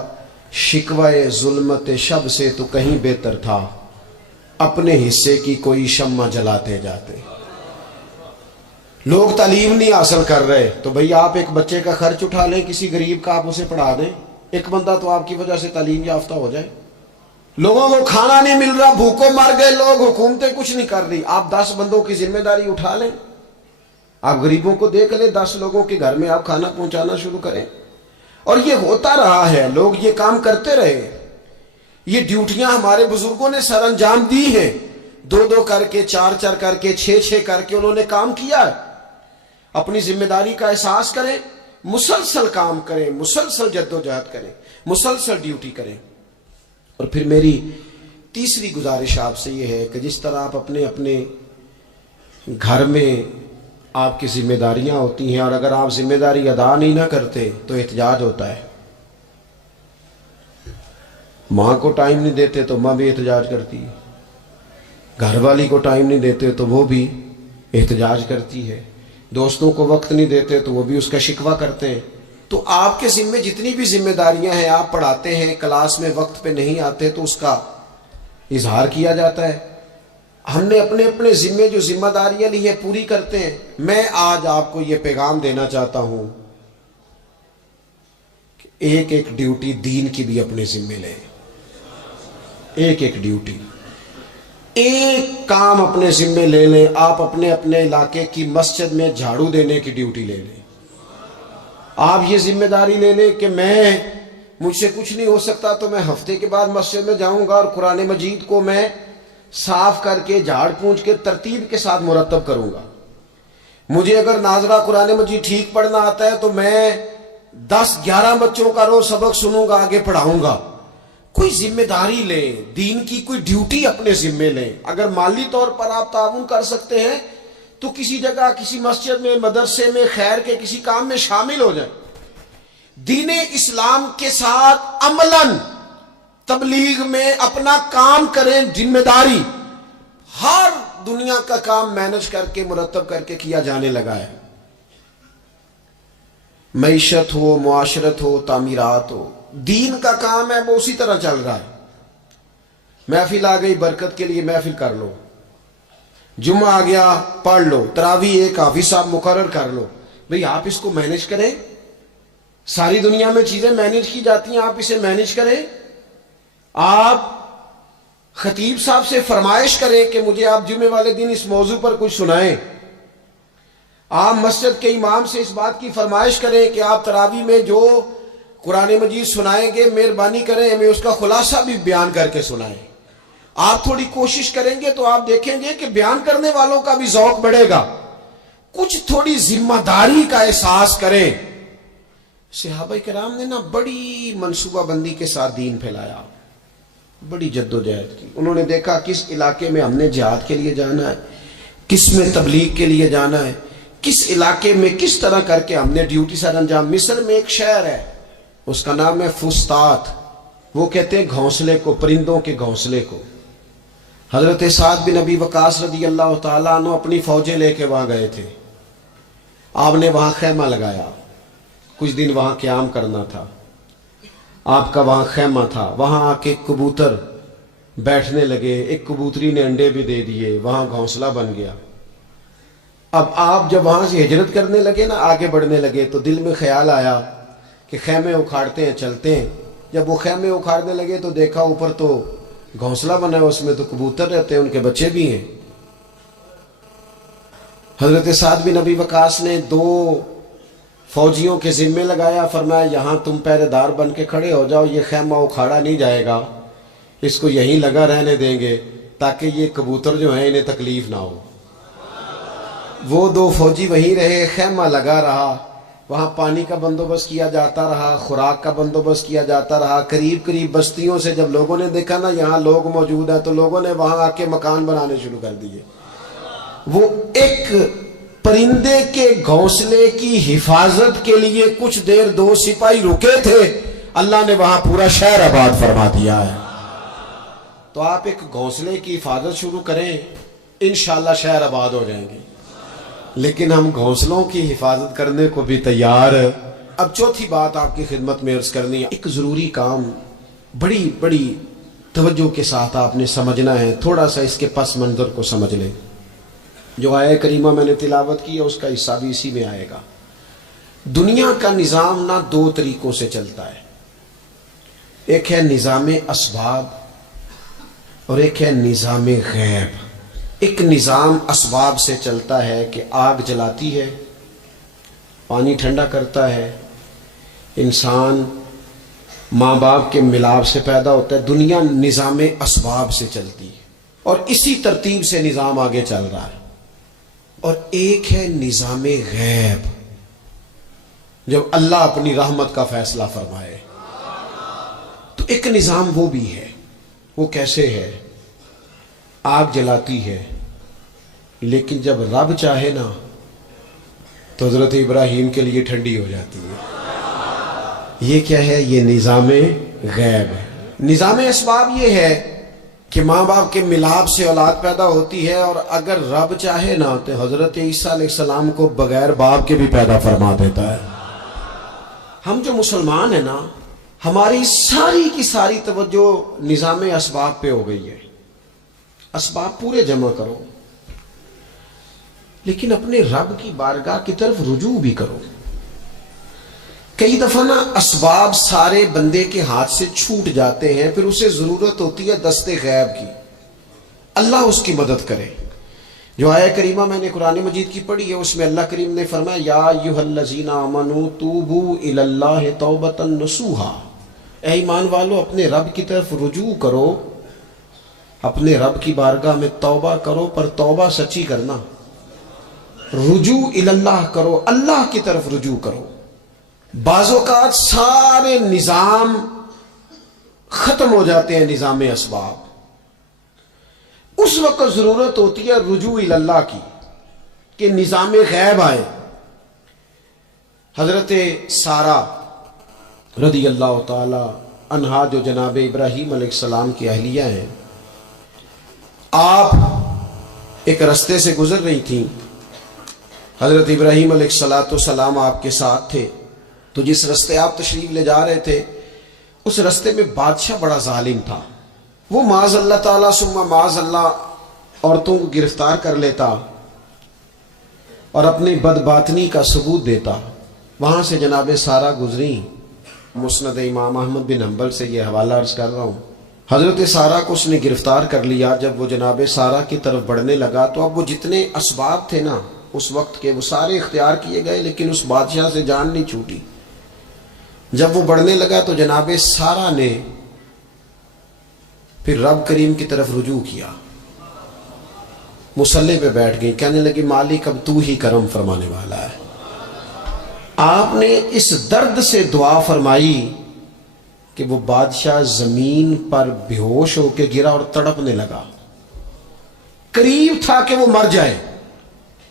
شکوہ ظلمت شب سے تو کہیں بہتر تھا، اپنے حصے کی کوئی شمع جلاتے جاتے۔ لوگ تعلیم نہیں حاصل کر رہے تو بھئی آپ ایک بچے کا خرچ اٹھا لیں، کسی غریب کا آپ اسے پڑھا دیں، ایک بندہ تو آپ کی وجہ سے تعلیم یافتہ ہو جائے۔ لوگوں کو کھانا نہیں مل رہا، بھوکوں مر گئے لوگ، حکومتیں کچھ نہیں کر رہی، آپ 10 بندوں کی ذمہ داری اٹھا لیں، آپ غریبوں کو دیکھ لیں، 10 لوگوں کے گھر میں آپ کھانا پہنچانا شروع کریں۔ اور یہ ہوتا رہا ہے، لوگ یہ کام کرتے رہے، یہ ڈیوٹیاں ہمارے بزرگوں نے سر انجام دی ہیں، 2 کر کے، 4 کر کے، 6 کر کے انہوں نے کام کیا ہے۔ اپنی ذمہ داری کا احساس کریں، مسلسل کام کریں، مسلسل جد و جہد کریں، مسلسل ڈیوٹی کریں۔ اور پھر میری تیسری گزارش آپ سے یہ ہے کہ جس طرح آپ اپنے اپنے گھر میں آپ کی ذمہ داریاں ہوتی ہیں، اور اگر آپ ذمہ داری ادا نہیں نہ کرتے تو احتجاج ہوتا ہے۔ ماں کو ٹائم نہیں دیتے تو ماں بھی احتجاج کرتی ہے، گھر والی کو ٹائم نہیں دیتے تو وہ بھی احتجاج کرتی ہے، دوستوں کو وقت نہیں دیتے تو وہ بھی اس کا شکوہ کرتے ہیں۔ تو آپ کے ذمہ جتنی بھی ذمہ داریاں ہیں، آپ پڑھاتے ہیں، کلاس میں وقت پہ نہیں آتے تو اس کا اظہار کیا جاتا ہے۔ ہم نے اپنے اپنے ذمے جو ذمہ داریاں لی ہیں پوری کرتے ہیں۔ میں آج آپ کو یہ پیغام دینا چاہتا ہوں کہ ایک ایک ڈیوٹی دین کی بھی اپنے ذمے لیں، ایک ایک ڈیوٹی، ایک کام اپنے ذمے لے لیں۔ آپ اپنے اپنے علاقے کی مسجد میں جھاڑو دینے کی ڈیوٹی لے لیں۔ آپ یہ ذمہ داری لے لیں کہ مجھ سے کچھ نہیں ہو سکتا تو میں ہفتے کے بعد مسجد میں جاؤں گا اور قرآن مجید کو میں صاف کر کے جھاڑ پونچھ کے ترتیب کے ساتھ مرتب کروں گا۔ مجھے اگر ناظرہ قرآن مجید ٹھیک پڑھنا آتا ہے تو میں 10-11 بچوں کا روز سبق سنوں گا، آگے پڑھاؤں گا۔ کوئی ذمہ داری لیں، دین کی کوئی ڈیوٹی اپنے ذمے لیں۔ اگر مالی طور پر آپ تعاون کر سکتے ہیں تو کسی جگہ، کسی مسجد میں، مدرسے میں، خیر کے کسی کام میں شامل ہو جائیں۔ دین اسلام کے ساتھ عملاً تبلیغ میں اپنا کام کریں۔ ذمہ داری ہر دنیا کا کام مینج کر کے مرتب کر کے کیا جانے لگا ہے، معیشت ہو، معاشرت ہو، تعمیرات ہو، دین کا کام ہے وہ اسی طرح چل رہا ہے۔ محفل آ گئی، برکت کے لیے محفل کر لو، جمعہ آ گیا پڑھ لو، تراویح ایک حافظ صاحب مقرر کر لو۔ بھئی آپ اس کو مینج کریں، ساری دنیا میں چیزیں مینج کی جاتی ہیں، آپ اسے مینج کریں۔ آپ خطیب صاحب سے فرمائش کریں کہ مجھے آپ جمعے والے دن اس موضوع پر کچھ سنائیں۔ آپ مسجد کے امام سے اس بات کی فرمائش کریں کہ آپ تراویح میں جو قرآن مجید سنائیں گے مہربانی کریں ہمیں اس کا خلاصہ بھی بیان کر کے سنائیں۔ آپ تھوڑی کوشش کریں گے تو آپ دیکھیں گے کہ بیان کرنے والوں کا بھی ذوق بڑھے گا۔ کچھ تھوڑی ذمہ داری کا احساس کریں۔ صحابہ کرام نے بڑی منصوبہ بندی کے ساتھ دین پھیلایا، بڑی جد و جہد کی۔ انہوں نے دیکھا کس علاقے میں ہم نے جہاد کے لیے جانا ہے، کس میں تبلیغ کے لیے جانا ہے، کس علاقے میں کس طرح کر کے ہم نے ڈیوٹی سر انجام۔ مصر میں ایک شہر ہے، اس کا نام ہے فسطاط، وہ کہتے ہیں گھونسلے کو، پرندوں کے گھونسلے کو۔ حضرت سعد بن ابی وقاص رضی اللہ تعالیٰ عنہ اپنی فوجیں لے کے وہاں گئے تھے۔ آپ نے وہاں خیمہ لگایا، کچھ دن وہاں قیام کرنا تھا، آپ کا وہاں خیمہ تھا۔ وہاں آ کے کبوتر بیٹھنے لگے، ایک کبوتری نے انڈے بھی دے دیے، وہاں گھونسلہ بن گیا۔ اب آپ جب وہاں سے ہجرت کرنے لگے آگے بڑھنے لگے تو دل میں خیال آیا کہ خیمے اکھاڑتے ہیں، چلتے ہیں۔ جب وہ خیمے اکھاڑنے لگے تو دیکھا اوپر تو گھونسلہ بنا ہے، اس میں تو کبوتر رہتے ہیں، ان کے بچے بھی ہیں۔ حضرت سعد بن ابی وقاص نے 2 فوجیوں کے ذمے لگایا، فرمایا یہاں تم پہرے دار بن کے کھڑے ہو جاؤ، یہ خیمہ اکھاڑا نہیں جائے گا، اس کو یہیں لگا رہنے دیں گے تاکہ یہ کبوتر جو ہیں انہیں تکلیف نہ ہو۔ وہ 2 فوجی وہیں رہے، خیمہ لگا رہا، وہاں پانی کا بندوبست کیا جاتا رہا، خوراک کا بندوبست کیا جاتا رہا۔ قریب بستیوں سے جب لوگوں نے دیکھا یہاں لوگ موجود ہیں تو لوگوں نے وہاں آ کے مکان بنانے شروع کر دیے۔ وہ ایک پرندے کے گھونسلے کی حفاظت کے لیے کچھ دیر 2 سپاہی رکے تھے، اللہ نے وہاں پورا شہر آباد فرما دیا ہے۔ تو آپ ایک گھونسلے کی حفاظت شروع کریں، انشاءاللہ شہر آباد ہو جائیں گے۔ لیکن ہم گھونسلوں کی حفاظت کرنے کو بھی تیار۔ اب چوتھی بات آپ کی خدمت میں عرض کرنی ہے، ایک ضروری کام بڑی بڑی توجہ کے ساتھ آپ نے سمجھنا ہے، تھوڑا سا اس کے پس منظر کو سمجھ لیں۔ جو آیہ کریمہ میں نے تلاوت کی ہے اس کا حصہ بھی اسی میں آئے گا۔ دنیا کا نظام 2 طریقوں سے چلتا ہے، ایک ہے نظام اسباب اور ایک ہے نظام غیب۔ ایک نظام اسباب سے چلتا ہے کہ آگ جلاتی ہے، پانی ٹھنڈا کرتا ہے، انسان ماں باپ کے ملاپ سے پیدا ہوتا ہے۔ دنیا نظام اسباب سے چلتی ہے اور اسی ترتیب سے نظام آگے چل رہا ہے۔ اور ایک ہے نظام غیب، جب اللہ اپنی رحمت کا فیصلہ فرمائے تو ایک نظام وہ بھی ہے۔ وہ کیسے ہے؟ آگ جلاتی ہے، لیکن جب رب چاہے تو حضرت ابراہیم کے لیے ٹھنڈی ہو جاتی ہے. یہ کیا ہے؟ یہ نظام غیب ہے. نظام اسباب یہ ہے کہ ماں باپ کے ملاپ سے اولاد پیدا ہوتی ہے، اور اگر رب چاہے نا تو حضرت عیسیٰ علیہ السلام کو بغیر باپ کے بھی پیدا فرما دیتا ہے. ہم جو مسلمان ہیں نا، ہماری ساری کی ساری توجہ نظام اسباب پہ ہو گئی ہے. اسباب پورے جمع کرو، لیکن اپنے رب کی بارگاہ کی طرف رجوع بھی کرو. کئی دفعہ نا اسباب سارے بندے کے ہاتھ سے چھوٹ جاتے ہیں، پھر اسے ضرورت ہوتی ہے دست غیب کی، اللہ اس کی مدد کرے. جو آیہ کریمہ میں نے قرآن مجید کی پڑھی ہے، اس میں اللہ کریم نے فرمایا یا ایھا الذین آمنوا توبوا الی اللہ توبۃ نصوحا. اے ایمان والو، اپنے رب کی طرف رجوع کرو، اپنے رب کی بارگاہ میں توبہ کرو، پر توبہ سچی کرنا. رجوع الی اللہ کرو، اللہ کی طرف رجوع کرو. بعض اوقات سارے نظام ختم ہو جاتے ہیں، نظام اسباب. اس وقت ضرورت ہوتی ہے رجوع الی اللہ کی، کہ نظام غیب آئے. حضرت سارہ رضی اللہ تعالی عنہا، جو جناب ابراہیم علیہ السلام کی اہلیہ ہیں، آپ ایک رستے سے گزر رہی تھیں. حضرت ابراہیم علیہ السلام آپ کے ساتھ تھے. تو جس رستے آپ تشریف لے جا رہے تھے، اس رستے میں بادشاہ بڑا ظالم تھا. وہ معاذ اللہ تعالیٰ ثم معاذ اللہ عورتوں کو گرفتار کر لیتا اور اپنی بدباطنی کا ثبوت دیتا. وہاں سے جناب سارہ گزری. مسند امام احمد بن حنبل سے یہ حوالہ عرض کر رہا ہوں. حضرت سارہ کو اس نے گرفتار کر لیا. جب وہ جناب سارہ کی طرف بڑھنے لگا تو اب وہ جتنے اسباب تھے نا اس وقت کے، وہ سارے اختیار کیے گئے، لیکن اس بادشاہ سے جان نہیں چھوٹی. جب وہ بڑھنے لگا تو جناب سارہ نے پھر رب کریم کی طرف رجوع کیا. مصلی پہ بیٹھ گئی، کہنے لگی مالک اب تو ہی کرم فرمانے والا ہے. آپ نے اس درد سے دعا فرمائی کہ وہ بادشاہ زمین پر بے ہوش ہو کے گرا اور تڑپنے لگا. قریب تھا کہ وہ مر جائے.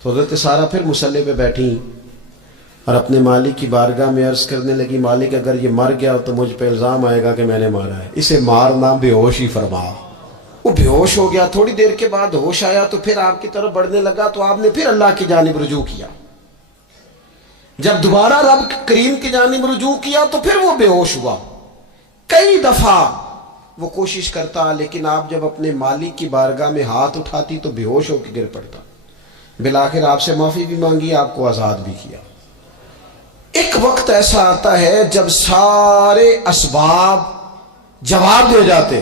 تو حضرت سارہ پھر مصلی پہ بیٹھی اور اپنے مالک کی بارگاہ میں عرض کرنے لگی مالک اگر یہ مر گیا تو مجھ پہ الزام آئے گا کہ میں نے مارا ہے، اسے مارنا بے ہوش ہی فرما. وہ بے ہوش ہو گیا. تھوڑی دیر کے بعد ہوش آیا تو پھر آپ کی طرف بڑھنے لگا. تو آپ نے پھر اللہ کی جانب رجوع کیا. جب دوبارہ رب کریم کی جانب رجوع کیا تو پھر وہ بے ہوش ہوا. کئی دفعہ وہ کوشش کرتا، لیکن آپ جب اپنے مالک کی بارگاہ میں ہاتھ اٹھاتی تو بے ہوش ہو کے گر پڑتا. بالآخر آپ سے معافی بھی مانگی، آپ کو آزاد بھی کیا. ایک وقت ایسا آتا ہے جب سارے اسباب جواب دے جاتے.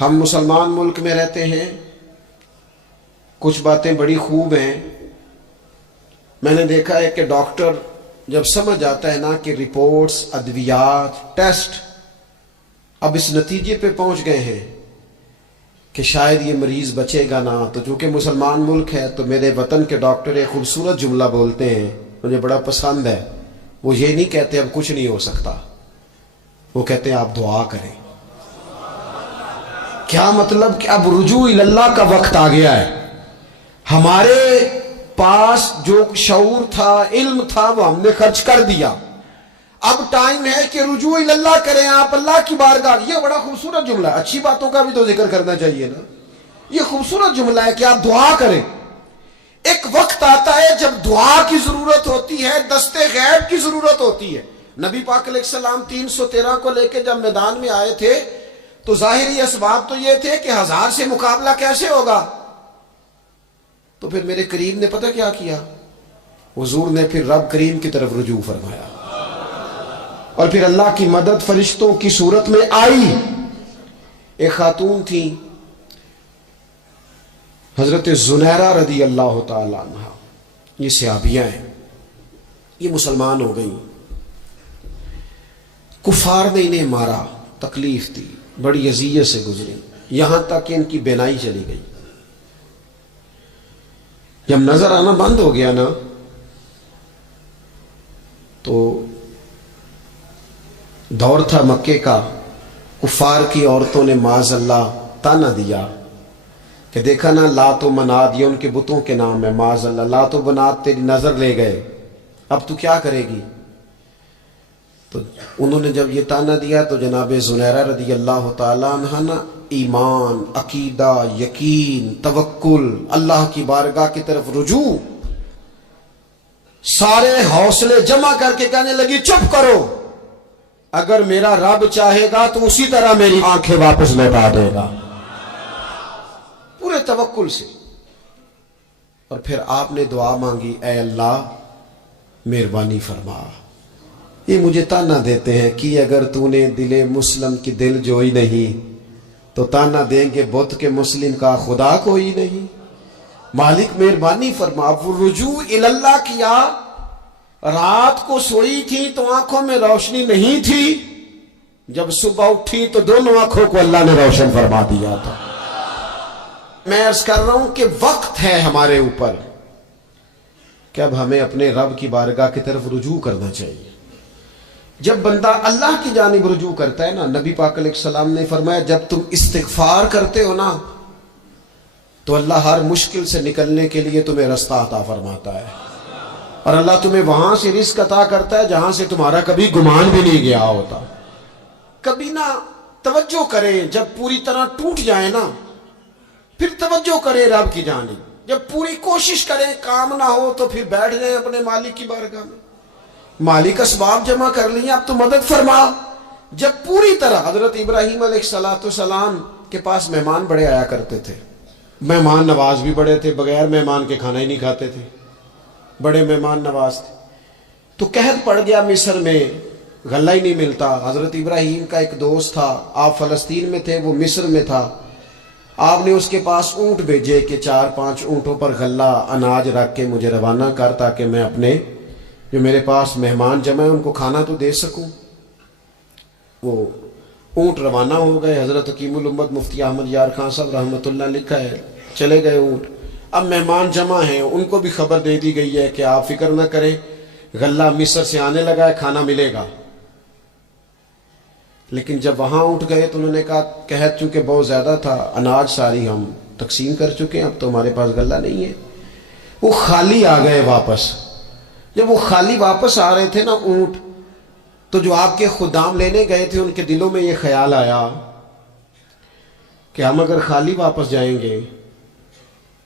ہم مسلمان ملک میں رہتے ہیں، کچھ باتیں بڑی خوب ہیں. میں نے دیکھا ہے کہ ڈاکٹر جب سمجھ آتا ہے نا کہ رپورٹس، ادویات، ٹیسٹ اب اس نتیجے پہ پہنچ گئے ہیں کہ شاید یہ مریض بچے گا نا، تو چونکہ مسلمان ملک ہے تو میرے وطن کے ڈاکٹر ایک خوبصورت جملہ بولتے ہیں، مجھے بڑا پسند ہے. وہ یہ نہیں کہتے اب کچھ نہیں ہو سکتا، وہ کہتے ہیں آپ دعا کریں. کیا مطلب کہ اب رجوع اللہ کا وقت آ گیا ہے. ہمارے پاس جو شعور تھا، علم تھا، وہ ہم نے خرچ کر دیا. اب ٹائم ہے کہ رجوع اللہ کریں آپ اللہ کی بارگاہ. یہ بڑا خوبصورت جملہ ہے. اچھی باتوں کا بھی تو ذکر کرنا چاہیے نا. یہ خوبصورت جملہ ہے کہ آپ دعا کریں. ایک وقت آتا ہے جب دعا کی ضرورت ہوتی ہے، دست غیب کی ضرورت ہوتی ہے. نبی پاک علیہ السلام 313 کو لے کے جب میدان میں آئے تھے تو ظاہری اسباب تو یہ تھے کہ 1000 سے مقابلہ کیسے ہوگا. تو پھر میرے کریم نے پتہ کیا کیا؟ حضور نے پھر رب کریم کی طرف رجوع فرمایا اور پھر اللہ کی مدد فرشتوں کی صورت میں آئی. ایک خاتون تھی حضرت زنیرہ رضی اللہ تعالی عنہ. یہ صحابیہ ہیں، یہ مسلمان ہو گئیں. کفار نے انہیں مارا، تکلیف تھی، بڑی اذیت سے گزری، یہاں تک کہ ان کی بینائی چلی گئی. جب نظر آنا بند ہو گیا نا تو دور تھا مکے کا، کفار کی عورتوں نے معاذ اللہ تانا دیا کہ دیکھا نا لات و منات یہ ان کے بتوں کے نام ہے، معاذ اللہ، لات و منات تیری نظر لے گئے، اب تو کیا کرے گی؟ تو انہوں نے جب یہ تانا دیا تو جناب زنیرہ رضی اللہ تعالیٰ عنہ نا ایمان، عقیدہ، یقین، توکل، اللہ کی بارگاہ کی طرف رجوع، سارے حوصلے جمع کر کے کہنے لگی چپ کرو، اگر میرا رب چاہے گا تو اسی طرح میری آنکھیں واپس لوٹا دے گا، پورے توکل سے۔ اور پھر آپ نے دعا مانگی، اے اللہ مہربانی فرما، یہ مجھے تانا دیتے ہیں کہ اگر تو نے دل مسلم کی دل جوئی نہیں تو تانا دیں گے بت کے مسلم کا خدا کوئی نہیں۔ مالک مہربانی فرما، وہ رجوع اللہ کیا، رات کو سوئی تھی تو آنکھوں میں روشنی نہیں تھی، جب صبح اٹھی تو دونوں آنکھوں کو اللہ نے روشن فرما دیا تھا۔ میں عرض کر رہا ہوں کہ وقت ہے ہمارے اوپر کہ اب ہمیں اپنے رب کی بارگاہ کی طرف رجوع کرنا چاہیے۔ جب بندہ اللہ کی جانب رجوع کرتا ہے نا، نبی پاک علیہ السلام نے فرمایا جب تم استغفار کرتے ہو نا تو اللہ ہر مشکل سے نکلنے کے لیے تمہیں رستہ عطا فرماتا ہے، اور اللہ تمہیں وہاں سے رزق عطا کرتا ہے جہاں سے تمہارا کبھی گمان بھی نہیں گیا ہوتا۔ کبھی نہ توجہ کریں، جب پوری طرح ٹوٹ جائیں نا پھر توجہ کریں رب کی جانب، جب پوری کوشش کریں کام نہ ہو تو پھر بیٹھ جائیں اپنے مالک کی بارگاہ میں، مالک اسباب جمع کر لیں اب تو مدد فرما۔ جب پوری طرح حضرت ابراہیم علیہ السلام کے پاس مہمان بڑے آیا کرتے تھے، مہمان نواز بھی بڑے تھے، بغیر مہمان کے کھانا ہی نہیں کھاتے تھے، بڑے مہمان نواز تھے۔ تو قحط پڑ گیا مصر میں، غلہ ہی نہیں ملتا۔ حضرت ابراہیم کا ایک دوست تھا، آپ فلسطین میں تھے، وہ مصر میں تھا، آپ نے اس کے پاس اونٹ بھیجے کہ 4-5 اونٹوں پر غلہ اناج رکھ کے مجھے روانہ کر تاکہ میں اپنے جو میرے پاس مہمان جمع ہیں ان کو کھانا تو دے سکوں۔ وہ اونٹ روانہ ہو گئے، حضرت حکیم الامت مفتی احمد یار خان صاحب رحمۃ اللہ لکھا ہے، چلے گئے اونٹ، اب مہمان جمع ہیں، ان کو بھی خبر دے دی گئی ہے کہ آپ فکر نہ کریں، غلہ مصر سے آنے لگا ہے، کھانا ملے گا۔ لیکن جب وہاں اٹھ گئے تو انہوں نے کہا قحط چونکہ بہت زیادہ تھا، اناج ساری ہم تقسیم کر چکے ہیں، اب تو ہمارے پاس غلہ نہیں ہے۔ وہ خالی آ گئے واپس۔ جب وہ خالی واپس آ رہے تھے نا اونٹ، تو جو آپ کے خدام لینے گئے تھے ان کے دلوں میں یہ خیال آیا کہ ہم اگر خالی واپس جائیں گے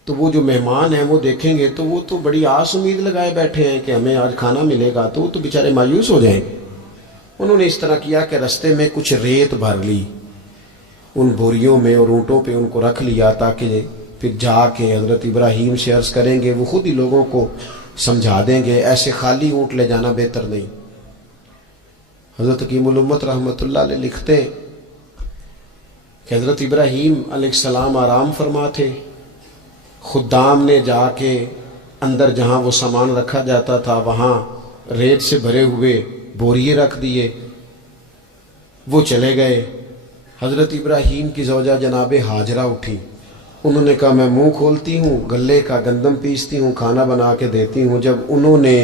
تو وہ جو مہمان ہیں وہ دیکھیں گے تو وہ تو بڑی آس امید لگائے بیٹھے ہیں کہ ہمیں آج کھانا ملے گا، تو وہ تو بیچارے مایوس ہو جائیں گے۔ انہوں نے اس طرح کیا کہ رستے میں کچھ ریت بھر لی ان بوریوں میں اور اونٹوں پہ ان کو رکھ لیا تاکہ پھر جا کے حضرت ابراہیم سے عرض کریں گے، وہ خود ہی لوگوں کو سمجھا دیں گے، ایسے خالی اونٹ لے جانا بہتر نہیں۔ حضرت حکیم الامت رحمۃ اللہ علیہ لکھتے کہ حضرت ابراہیم علیہ السلام آرام فرما تھے، خدام نے جا کے اندر جہاں وہ سامان رکھا جاتا تھا وہاں ریت سے بھرے ہوئے بوریے رکھ دیے، وہ چلے گئے۔ حضرت ابراہیم کی زوجہ جناب ہاجرہ اٹھی، انہوں نے کہا میں منہ کھولتی ہوں، گلے کا گندم پیستی ہوں، کھانا بنا کے دیتی ہوں۔ جب انہوں نے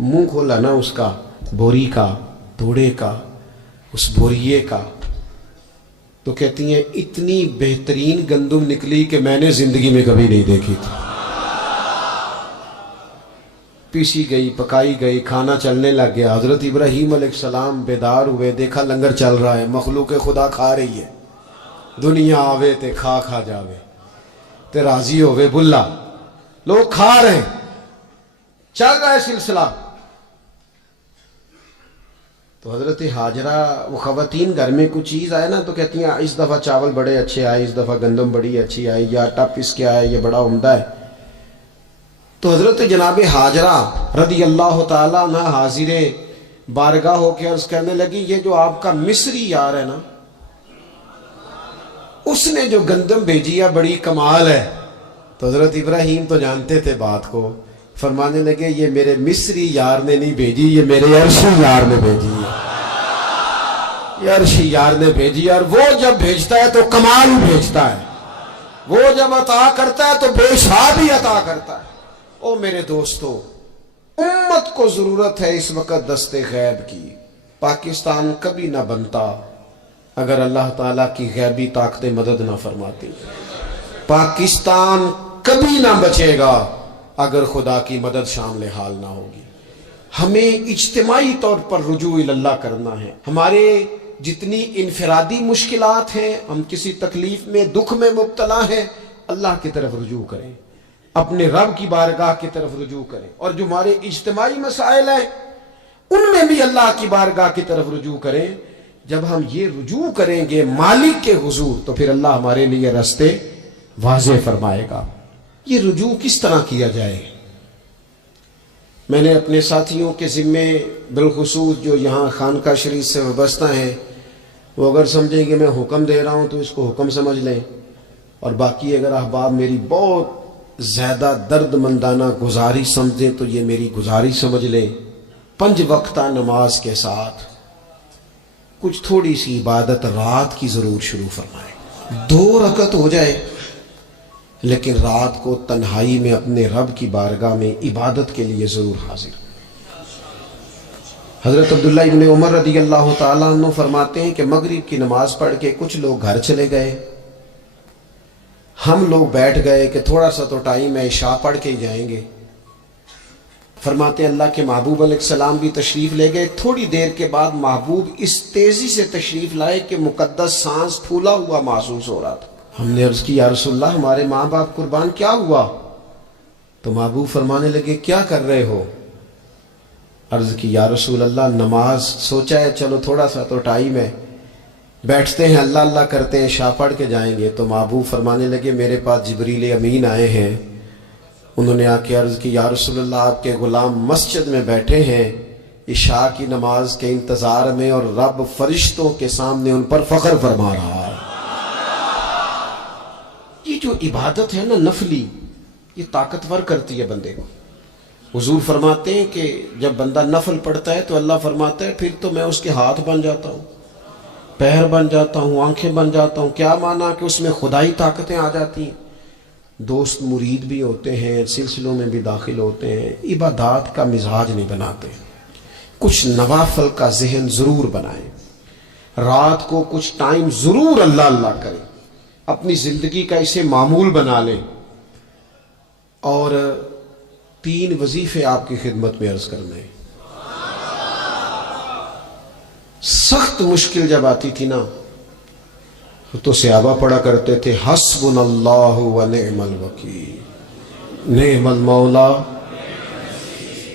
منہ کھولا نا اس کا، بوری کا، توڑے کا، اس بوریے کا، تو کہتی ہیں اتنی بہترین گندم نکلی کہ میں نے زندگی میں کبھی نہیں دیکھی تھی۔ پیسی گئی، پکائی گئی، کھانا چلنے لگ گیا۔ حضرت ابراہیم علیہ السلام بیدار ہوئے، دیکھا لنگر چل رہا ہے، مخلوق خدا کھا رہی ہے، دنیا آوے تے کھا جاوے تے راضی ہوئے بلا، لوگ کھا رہے ہیں، چل رہا ہے سلسلہ۔ تو حضرت ہاجرہ، وہ خواتین گھر میں کچھ چیز آئے نا تو کہتی ہیں اس دفعہ چاول بڑے اچھے آئے، اس دفعہ گندم بڑی اچھی آئی، یا آٹا پس کے آئے، یہ بڑا عمدہ ہے۔ تو حضرت جناب ہاجرہ رضی اللہ تعالیٰ عنہ حاضر بارگاہ ہو کے عرض کرنے لگی، یہ جو آپ کا مصری یار ہے نا، اس نے جو گندم بھیجی ہے بڑی کمال ہے۔ تو حضرت ابراہیم تو جانتے تھے بات کو، فرمانے لگے یہ میرے مصری یار نے نہیں بھیجی، یہ میرے عرشی یار نے بھیجی ہے، یہ عرشی یار نے بھیجی ہے۔ اور وہ جب بھیجتا ہے تو کمال بھیجتا ہے، وہ جب عطا کرتا ہے تو بے شمار ہی عطا کرتا ہے۔ او میرے دوستو، امت کو ضرورت ہے اس وقت دست غیب کی۔ پاکستان کبھی نہ بنتا اگر اللہ تعالیٰ کی غیبی طاقتیں مدد نہ فرماتی۔ پاکستان کبھی نہ بچے گا اگر خدا کی مدد شامل حال نہ ہوگی۔ ہمیں اجتماعی طور پر رجوع اللہ کرنا ہے۔ ہمارے جتنی انفرادی مشکلات ہیں، ہم کسی تکلیف میں دکھ میں مبتلا ہیں، اللہ کی طرف رجوع کریں، اپنے رب کی بارگاہ کی طرف رجوع کریں، اور جو ہمارے اجتماعی مسائل ہیں ان میں بھی اللہ کی بارگاہ کی طرف رجوع کریں۔ جب ہم یہ رجوع کریں گے مالک کے حضور تو پھر اللہ ہمارے لیے راستے واضح فرمائے گا۔ یہ رجوع کس طرح کیا جائے؟ میں نے اپنے ساتھیوں کے ذمے بالخصوص جو یہاں خانقاہ شریف سے وابستہ ہیں، وہ اگر سمجھیں کہ میں حکم دے رہا ہوں تو اس کو حکم سمجھ لیں، اور باقی اگر احباب میری بہت زیادہ درد مندانہ گزارش سمجھیں تو یہ میری گزارش سمجھ لیں۔ 5 وقتہ نماز کے ساتھ کچھ تھوڑی سی عبادت رات کی ضرور شروع فرمائیں۔ 2 رکعت ہو جائے لیکن رات کو تنہائی میں اپنے رب کی بارگاہ میں عبادت کے لیے ضرور حاضر۔ حضرت عبداللہ ابن عمر رضی اللہ تعالیٰ عنہ فرماتے ہیں کہ مغرب کی نماز پڑھ کے کچھ لوگ گھر چلے گئے، ہم لوگ بیٹھ گئے کہ تھوڑا سا تو ٹائم ہے، عشاء پڑھ کے ہی جائیں گے۔ فرماتے ہیں اللہ کے محبوب علیہ السلام بھی تشریف لے گئے۔ تھوڑی دیر کے بعد محبوب اس تیزی سے تشریف لائے کہ مقدس سانس پھولا ہوا محسوس ہو رہا تھا۔ ہم نے عرض کی یا رسول اللہ ہمارے ماں باپ قربان، کیا ہوا؟ تو محبوب فرمانے لگے کیا کر رہے ہو؟ عرض کی یا رسول اللہ نماز، سوچا ہے چلو تھوڑا سا تو ٹائم ہے، بیٹھتے ہیں اللہ اللہ کرتے ہیں، عشاء پڑھ کے جائیں گے۔ تو محبوب فرمانے لگے میرے پاس جبریل امین آئے ہیں، انہوں نے آ کے عرض کی یا رسول اللہ آپ کے غلام مسجد میں بیٹھے ہیں عشاء کی نماز کے انتظار میں، اور رب فرشتوں کے سامنے ان پر فخر فرما رہا ہے۔ یہ جو عبادت ہے نا نفلی، یہ طاقتور کرتی ہے بندے کو۔ حضور فرماتے ہیں کہ جب بندہ نفل پڑھتا ہے تو اللہ فرماتا ہے پھر تو میں اس کے ہاتھ بن جاتا ہوں، پیر بن جاتا ہوں، آنکھیں بن جاتا ہوں۔ کیا معنی کہ اس میں خدائی طاقتیں آ جاتی ہیں، دوست مرید بھی ہوتے ہیں، سلسلوں میں بھی داخل ہوتے ہیں۔ عبادات کا مزاج نہیں بناتے، کچھ نوافل کا ذہن ضرور بنائیں، رات کو کچھ ٹائم ضرور اللہ اللہ کریں، اپنی زندگی کا اسے معمول بنا لیں۔ اور 3 وظیفے آپ کی خدمت میں عرض کرنا ہے۔ سخت مشکل جب آتی تھی نا تو صحابہ پڑھا کرتے تھے حسبنا اللہ و نعم الوکیل، نعم المولا،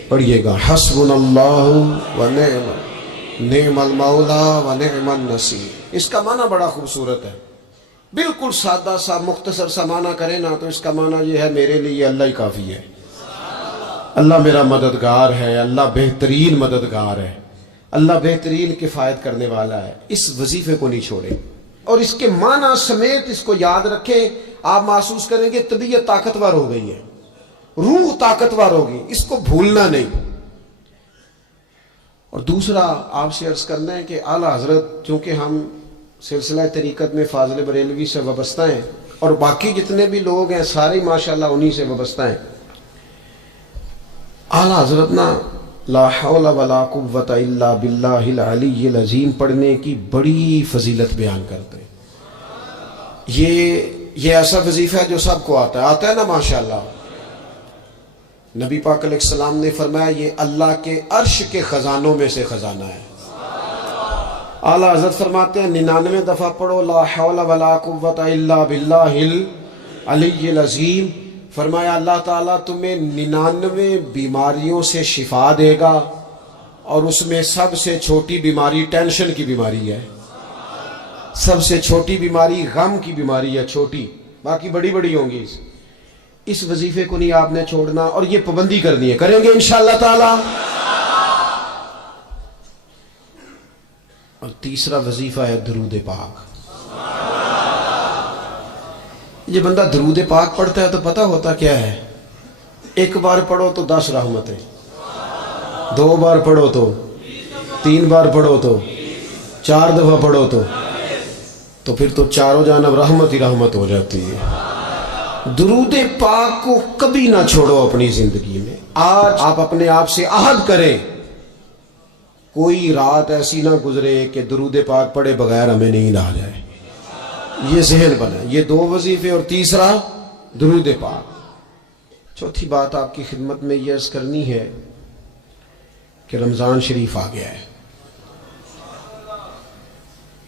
پڑھیے گا حسبنا اللہ و نعم المولا و نعم النصیر۔ اس کا معنی بڑا خوبصورت ہے، بالکل سادہ سا مختصر سا معنی کرے نا تو اس کا معنی یہ ہے میرے لیے اللہ ہی کافی ہے، اللہ میرا مددگار ہے، اللہ بہترین مددگار ہے، اللہ بہترین کفایت کرنے والا ہے۔ اس وظیفے کو نہیں چھوڑیں اور اس کے معنی سمیت اس کو یاد رکھیں۔ آپ محسوس کریں گے طبیعت طاقتور ہو گئی ہے، روح طاقتور ہوگی، اس کو بھولنا نہیں۔ اور دوسرا آپ سے عرض کرنا ہے کہ اعلیٰ حضرت، چونکہ ہم سلسلہ طریقت میں فاضل بریلوی سے وابستہ ہیں اور باقی جتنے بھی لوگ ہیں سارے ماشاءاللہ انہی سے وابستہ ہیں، اعلیٰ حضرت نا لا حول ولا قوت الا باللہ العلی العظیم پڑھنے کی بڑی فضیلت بیان کرتے ہیں۔ یہ ایسا وظیفہ ہے جو سب کو آتا ہے نا ماشاءاللہ۔ نبی پاک علیہ السلام نے فرمایا یہ اللہ کے عرش کے خزانوں میں سے خزانہ ہے۔ اعلیٰ حضرت فرماتے ہیں 99 دفعہ پڑھو لا حول ولا قوت الا باللہ العلی العظیم، فرمایا اللہ تعالیٰ تمہیں 99 بیماریوں سے شفا دے گا، اور اس میں سب سے چھوٹی بیماری ٹینشن کی بیماری ہے، سب سے چھوٹی بیماری غم کی بیماری ہے، چھوٹی، باقی بڑی بڑی ہوں گی۔ اس وظیفے کو نہیں آپ نے چھوڑنا اور یہ پابندی کرنی ہے، کریں گے انشاءاللہ تعالیٰ۔ اور تیسرا وظیفہ ہے درود پاک۔ یہ بندہ درود پاک پڑھتا ہے تو پتہ ہوتا کیا ہے، 1 بار پڑھو تو 10 رحمتیں، 2 بار پڑھو تو 3 بار پڑھو تو 4 دفعہ پڑھو تو پھر تو چاروں جانب رحمت ہی رحمت ہو جاتی ہے۔ درود پاک کو کبھی نہ چھوڑو اپنی زندگی میں۔ آج آپ اپنے آپ سے عہد کریں کوئی رات ایسی نہ گزرے کہ درود پاک پڑھے بغیر ہمیں نیند آ جائے۔ یہ ذہن بنا، یہ 2 وظیفے اور تیسرا درود پاک۔ چوتھی بات آپ کی خدمت میں یہ عرض کرنی ہے کہ رمضان شریف آ گیا ہے۔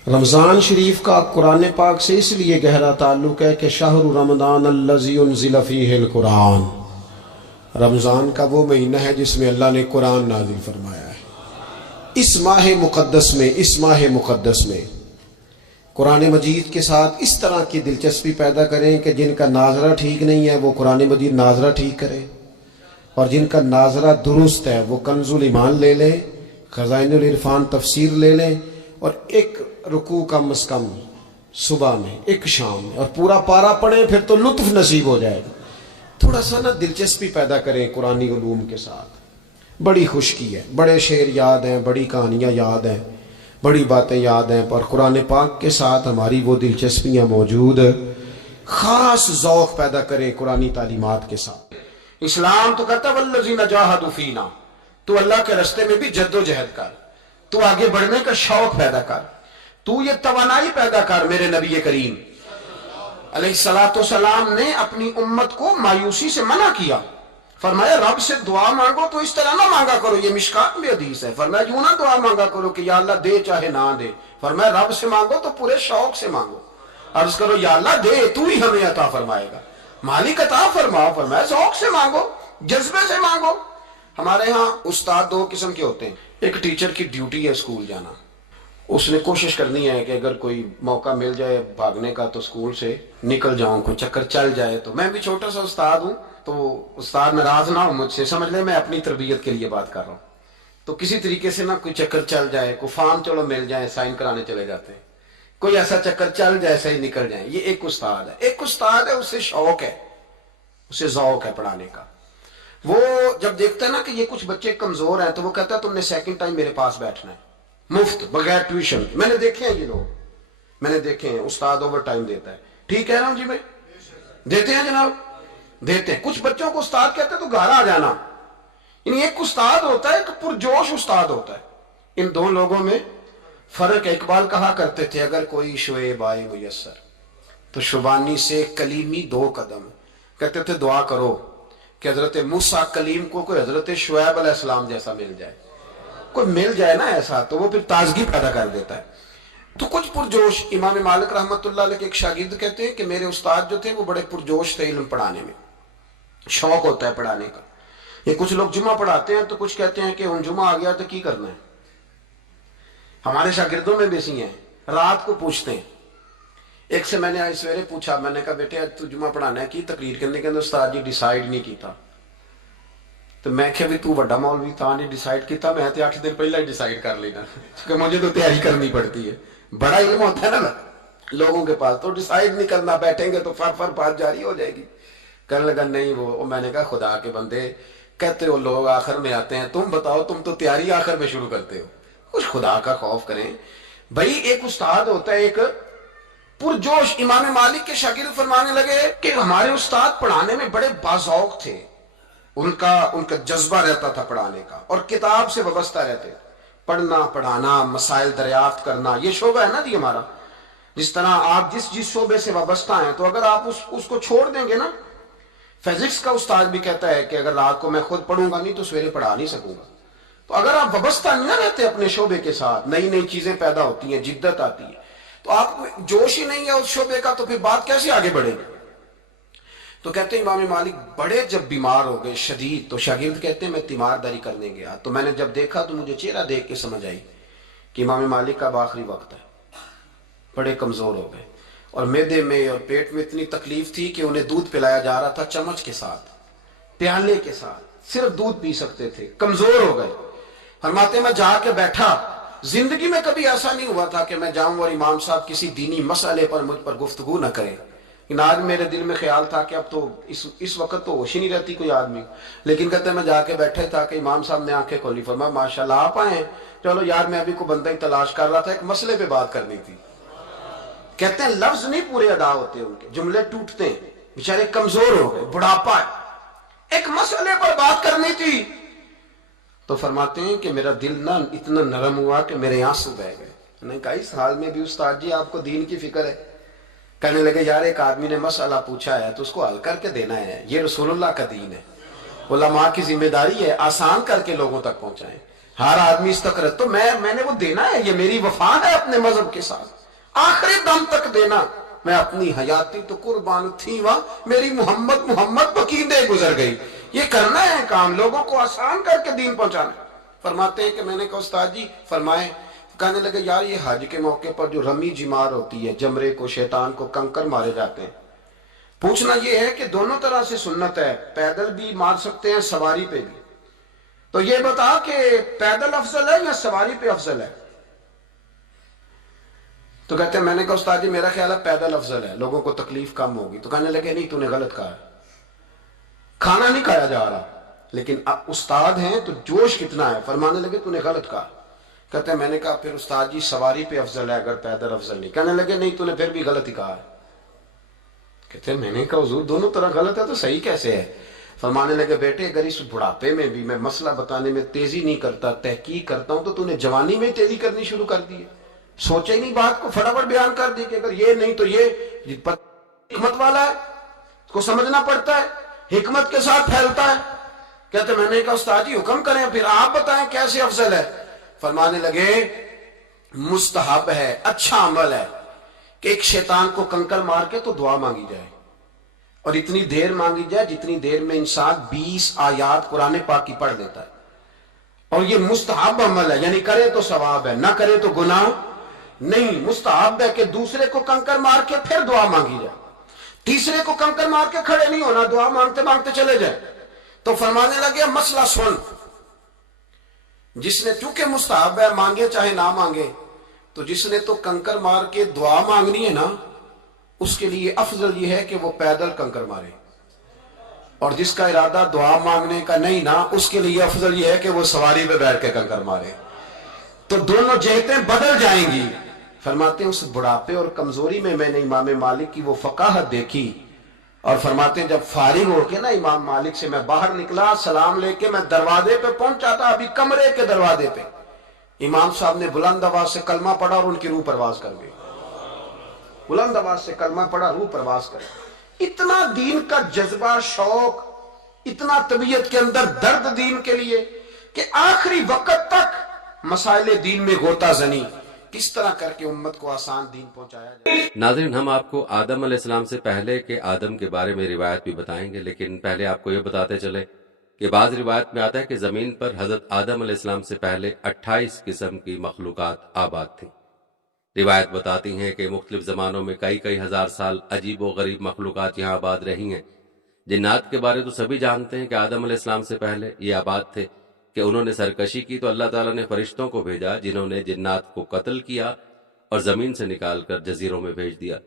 رمضان شریف کا قرآن پاک سے اس لیے گہرا تعلق ہے کہ شہر رمضان الذی انزل فیہ القرآن، رمضان کا وہ مہینہ ہے جس میں اللہ نے قرآن نازل فرمایا ہے۔ اس ماہ مقدس میں قرآن مجید کے ساتھ اس طرح کی دلچسپی پیدا کریں کہ جن کا ناظرہ ٹھیک نہیں ہے وہ قرآن مجید ناظرہ ٹھیک کرے، اور جن کا ناظرہ درست ہے وہ کنز الایمان لے لیں، خزائن العرفان تفسیر لے لیں، اور ایک رکوع کم از کم صبح میں، ایک شام میں، اور پورا پارا پڑھیں، پھر تو لطف نصیب ہو جائے گا۔ تھوڑا سا نا دلچسپی پیدا کریں قرآنی علوم کے ساتھ۔ بڑی خشکی ہے، بڑے شعر یاد ہیں، بڑی کہانیاں یاد ہیں، بڑی باتیں یاد ہیں، پر قرآن پاک کے ساتھ ہماری وہ دلچسپیاں موجود۔ خاص ذوق پیدا کریں قرآنی تعلیمات کے ساتھ۔ اسلام تو کہتا ہے والذین جاہدوا فینا، تو اللہ کے راستے میں بھی جد و جہد کر، تو آگے بڑھنے کا شوق پیدا کر، تو یہ توانائی پیدا کر۔ میرے نبی کریم علیہ السلام نے اپنی امت کو مایوسی سے منع کیا، فرمایا رب سے دعا مانگو تو اس طرح نہ مانگا کرو، یہ مشکات میں حدیث ہے، فرمایا یوں نہ دعا مانگا کرو کہ یا اللہ دے چاہے نہ دے، فرمایا رب سے مانگو تو پورے شوق سے مانگو، عرض کرو یا اللہ دے، تو ہی ہمیں عطا فرمائے گا، مالک عطا فرما، فرمایا ذوق سے مانگو، جذبے سے مانگو۔ ہمارے ہاں استاد 2 قسم کے ہوتے ہیں، ایک ٹیچر کی ڈیوٹی ہے اسکول جانا، اس نے کوشش کرنی ہے کہ اگر کوئی موقع مل جائے بھاگنے کا تو اسکول سے نکل جاؤں، کوئی چکر چل جائے تو۔ میں بھی چھوٹا سا استاد ہوں، تو استاد ناراض نہ ہو مجھ سے، سمجھ لیں میں اپنی تربیت کے لیے بات کر رہا ہوں، تو کسی طریقے سے نا کوئی چکر چل جائے، کوئی فارم چلو مل جائے، سائن کرانے چلے جاتے ہیں، کوئی ایسا چکر چل جائے صحیح نکل جائیں، یہ ایک استاد ہے۔ ایک استاد ہے اسے شوق ہے، اسے ذوق ہے پڑھانے کا، وہ جب دیکھتا ہے نا کہ یہ کچھ بچے کمزور ہیں تو وہ کہتا ہے تم نے سیکنڈ ٹائم میرے پاس بیٹھنا ہے، مفت بغیر ٹیوشن۔ میں نے دیکھے ہیں یہ لوگ، میں نے دیکھے ہیں، استاد اوور ٹائم دیتا ہے، ٹھیک کہہ رہا ہوں جی میں؟ دیتے ہیں جناب، دیتے ہیں۔ کچھ بچوں کو استاد کہتے ہیں تو گھر آ جانا، یعنی ایک استاد ہوتا ہے، ایک پرجوش استاد ہوتا ہے، ان 2 لوگوں میں فرق ہے۔ اقبال کہا کرتے تھے اگر کوئی شعیب آئے میسر تو شبانی سے کلیمی 2 قدم، کہتے تھے دعا کرو کہ حضرت موسیٰ کلیم کو کوئی حضرت شعیب علیہ السلام جیسا مل جائے، کوئی مل جائے نا ایسا تو وہ پھر تازگی پیدا کر دیتا ہے۔ تو کچھ پرجوش، امام مالک رحمۃ اللہ علیہ کے ایک شاگرد کہتے ہیں کہ میرے استاد جو تھے وہ بڑے پرجوش تھے، علم پڑھانے میں شوق ہوتا ہے پڑھانے کا۔ یہ کچھ لوگ جمعہ پڑھاتے ہیں تو کچھ کہتے ہیں کہ ہن جمعہ آ گیا تو کی کرنا ہے، ہمارے شاگردوں میں بھی ایسی ہیں، رات کو پوچھتے ہیں۔ ایک سے میں نے آج سویرے پوچھا، میں نے کہا بیٹے آج تو جمعہ پڑھانا ہے کی تقریر کرنے کے اندر استاد جی ڈیسائیڈ نہیں کیتا، تو میں کہ بھی تو بڑا مولوی تھا نہیں ڈیسائیڈ کیتا، میں تے 8 دن پہلے ہی ڈیسائیڈ کر لینا، کیونکہ مجھے تو تیاری کرنی پڑتی ہے، بڑا علم ہوتا ہے نا لوگوں کے پاس، تو ڈیسائیڈ نہیں کرنا، بیٹھیں گے تو فر بات جاری ہو جائے گی۔ کرنے لگا نہیں وہ، میں نے کہا خدا کے بندے کہتے ہو لوگ آخر میں آتے ہیں، تم بتاؤ تم تو تیاری آخر میں شروع کرتے ہو، کچھ خدا کا خوف کریں بھائی۔ ایک استاد ہوتا ہے ایک پرجوش۔ امام مالک کے شاگرد فرمانے لگے کہ ہمارے استاد پڑھانے میں بڑے باذوق تھے، ان کا جذبہ رہتا تھا پڑھانے کا، اور کتاب سے وابستہ رہتے، پڑھنا پڑھانا مسائل دریافت کرنا، یہ شعبہ ہے نا جی ہمارا۔ جس طرح آپ جس شعبے سے وابستہ ہیں تو اگر آپ اس کو چھوڑ دیں گے نا، فزکس کا استاد بھی کہتا ہے کہ اگر رات کو میں خود پڑھوں گا نہیں تو سویرے پڑھا نہیں سکوں گا، تو اگر آپ وابستہ نہ رہتے اپنے شعبے کے ساتھ، نئی نئی چیزیں پیدا ہوتی ہیں، جدت آتی ہے، تو آپ جوش ہی نہیں ہے اس شعبے کا، تو پھر بات کیسے آگے بڑھے گی؟ تو کہتے ہیں امام مالک بڑے جب بیمار ہو گئے شدید، تو شاگرد کہتے ہیں میں تیمارداری کرنے گیا، تو میں نے جب دیکھا تو مجھے چہرہ دیکھ کے سمجھ آئی کہ امام مالک کا آخری وقت ہے، بڑے کمزور ہو گئے، اور معدے میں اور پیٹ میں اتنی تکلیف تھی کہ انہیں دودھ پلایا جا رہا تھا چمچ کے ساتھ، پیالے کے ساتھ، صرف دودھ پی سکتے تھے، کمزور ہو گئے۔ فرماتے میں جا کے بیٹھا، زندگی میں کبھی ایسا نہیں ہوا تھا کہ میں جاؤں اور امام صاحب کسی دینی مسئلے پر مجھ پر گفتگو نہ کریں، لیکن آج میرے دل میں خیال تھا کہ اب تو اس وقت تو ہوش ہی نہیں رہتی کوئی آدمی، لیکن کہتے ہیں میں جا کے بیٹھے تھا کہ امام صاحب نے آنکھیں کھولی، فرمایا ماشاءاللہ آپ آئے ہیں، چلو یار میں ابھی کوئی بندہ ہی تلاش کر رہا تھا، ایک مسئلے پہ بات کرنی تھی۔ کہتے ہیں لفظ نہیں پورے ادا ہوتے، ان کے جملے ٹوٹتے ہیں، بیچارے کمزور ہو گئے، بڑھاپا ہے، ایک مسئلے پر بات کرنی تھی، تو فرماتے ہیں کہ میرا دل نہ اتنا نرم ہوا کہ میرے آنسو بہہ گئے۔ میں نے کہا اس حال میں بھی استاد جی آپ کو دین کی فکر ہے، کہنے لگے یار ایک آدمی نے مسئلہ پوچھا ہے تو اس کو حل کر کے دینا ہے، یہ رسول اللہ کا دین ہے، علماء کی ذمہ داری ہے آسان کر کے لوگوں تک پہنچائیں، ہر آدمی اس تک تو میں نے وہ دینا ہے، یہ میری وفا ہے اپنے مذہب کے ساتھ، آخری دم تک دینا، میں اپنی حیاتی تو قربان تھی وہاں، میری محمد بقیدے گزر گئی، یہ کرنا ہے کام، لوگوں کو آسان کر کے دین پہنچانا۔ فرماتے ہیں کہ میں نے کہا استاد جی فرمائیں، کہنے لگے یار یہ حج کے موقع پر جو رمی جمار ہوتی ہے، جمرے کو شیطان کو کنکر مارے جاتے ہیں، پوچھنا یہ ہے کہ دونوں طرح سے سنت ہے، پیدل بھی مار سکتے ہیں سواری پہ بھی، تو یہ بتا کہ پیدل افضل ہے یا سواری پہ افضل ہے؟ تو کہتے ہیں میں نے کہا استاد جی میرا خیال ہے پیدل افضل ہے، لوگوں کو تکلیف کم ہوگی، تو کہنے لگے نہیں تو نے غلط کہا، کھانا نہیں کھایا جا رہا، لیکن استاد ہیں تو جوش کتنا ہے، فرمانے لگے تو نے غلط کہا، کہتے ہیں میں نے کہا پھر استاد جی سواری پہ افضل ہے اگر پیدل افضل نہیں، کہنے لگے نہیں تو نے پھر بھی غلط ہی کہا ہے، کہتے ہیں میں نے کہا حضور دونوں طرح غلط ہے تو صحیح کیسے ہے؟ فرمانے لگے بیٹے اگر اس بڑھاپے میں بھی میں مسئلہ بتانے میں تیزی نہیں کرتا، تحقیق کرتا ہوں، تو نے جوانی میں تیزی کرنی شروع کر دی ہے، سوچے ہی نہیں بات کو فٹافٹ بیان کر دی کہ اگر یہ نہیں تو یہ حکمت والا ہے، اس کو سمجھنا پڑتا ہے، حکمت کے ساتھ پھیلتا ہے۔ کہتے میں نے کہا استاد جی حکم کریں پھر آپ بتائیں کیسے افضل ہے؟ فرمانے لگے مستحب ہے، اچھا عمل ہے کہ ایک شیطان کو کنکر مار کے تو دعا مانگی جائے، اور اتنی دیر مانگی جائے جتنی دیر میں انسان 20 آیات قرآن پاک کی پڑھ لیتا ہے، اور یہ مستحب عمل ہے، یعنی کرے تو ثواب ہے، نہ کرے تو گناہ نہیں، مستحب ہے کہ دوسرے کو کنکر مار کے پھر دعا مانگی جائے، تیسرے کو کنکر مار کے کھڑے نہیں ہونا، دعا مانگتے مانگتے چلے جائے۔ تو فرمانے لگے مسئلہ سن، جس نے چونکہ مستحب ہے مانگے چاہے نہ مانگے، تو جس نے تو کنکر مار کے دعا مانگنی ہے نا، اس کے لیے افضل یہ ہے کہ وہ پیدل کنکر مارے، اور جس کا ارادہ دعا مانگنے کا نہیں نا، اس کے لیے افضل یہ ہے کہ وہ سواری پہ بیٹھ کے کنکر مارے، تو دونوں جہتیں بدل جائیں گی۔ فرماتے ہیں اس بڑھاپے اور کمزوری میں نے امام مالک کی وہ فقاہت دیکھی، اور فرماتے ہیں جب فارغ ہو کے نا امام مالک سے میں باہر نکلا، سلام لے کے میں دروازے پہ پہنچا تھا، ابھی کمرے کے دروازے پہ امام صاحب نے بلند آواز سے کلمہ پڑھا اور ان کی روح پرواز کر گئی، بلند آواز سے کلمہ پڑھا، روح پرواز کر گئی۔ اتنا دین کا جذبہ، شوق، اتنا طبیعت کے اندر درد دین کے لیے کہ آخری وقت تک مسائل دین میں غوطہ زنی، کس طرح کر کے امت کو آسان دین پہنچایا جائے۔ ناظرین ہم آپ کو آدم علیہ السلام سے پہلے کے آدم کے بارے میں روایت بھی بتائیں گے، لیکن پہلے آپ کو یہ بتاتے چلے کہ بعض روایت میں آتا ہے کہ زمین پر حضرت آدم علیہ السلام سے پہلے 28 قسم کی مخلوقات آباد تھیں۔ روایت بتاتی ہیں کہ مختلف زمانوں میں کئی ہزار سال عجیب و غریب مخلوقات یہاں آباد رہی ہیں۔ جنات کے بارے تو سبھی جانتے ہیں کہ آدم علیہ السلام سے پہلے یہ آباد تھے، کہ انہوں نے سرکشی کی تو اللہ تعالیٰ نے فرشتوں کو بھیجا جنہوں نے جنات کو قتل کیا اور زمین سے نکال کر جزیروں میں بھیج دیا۔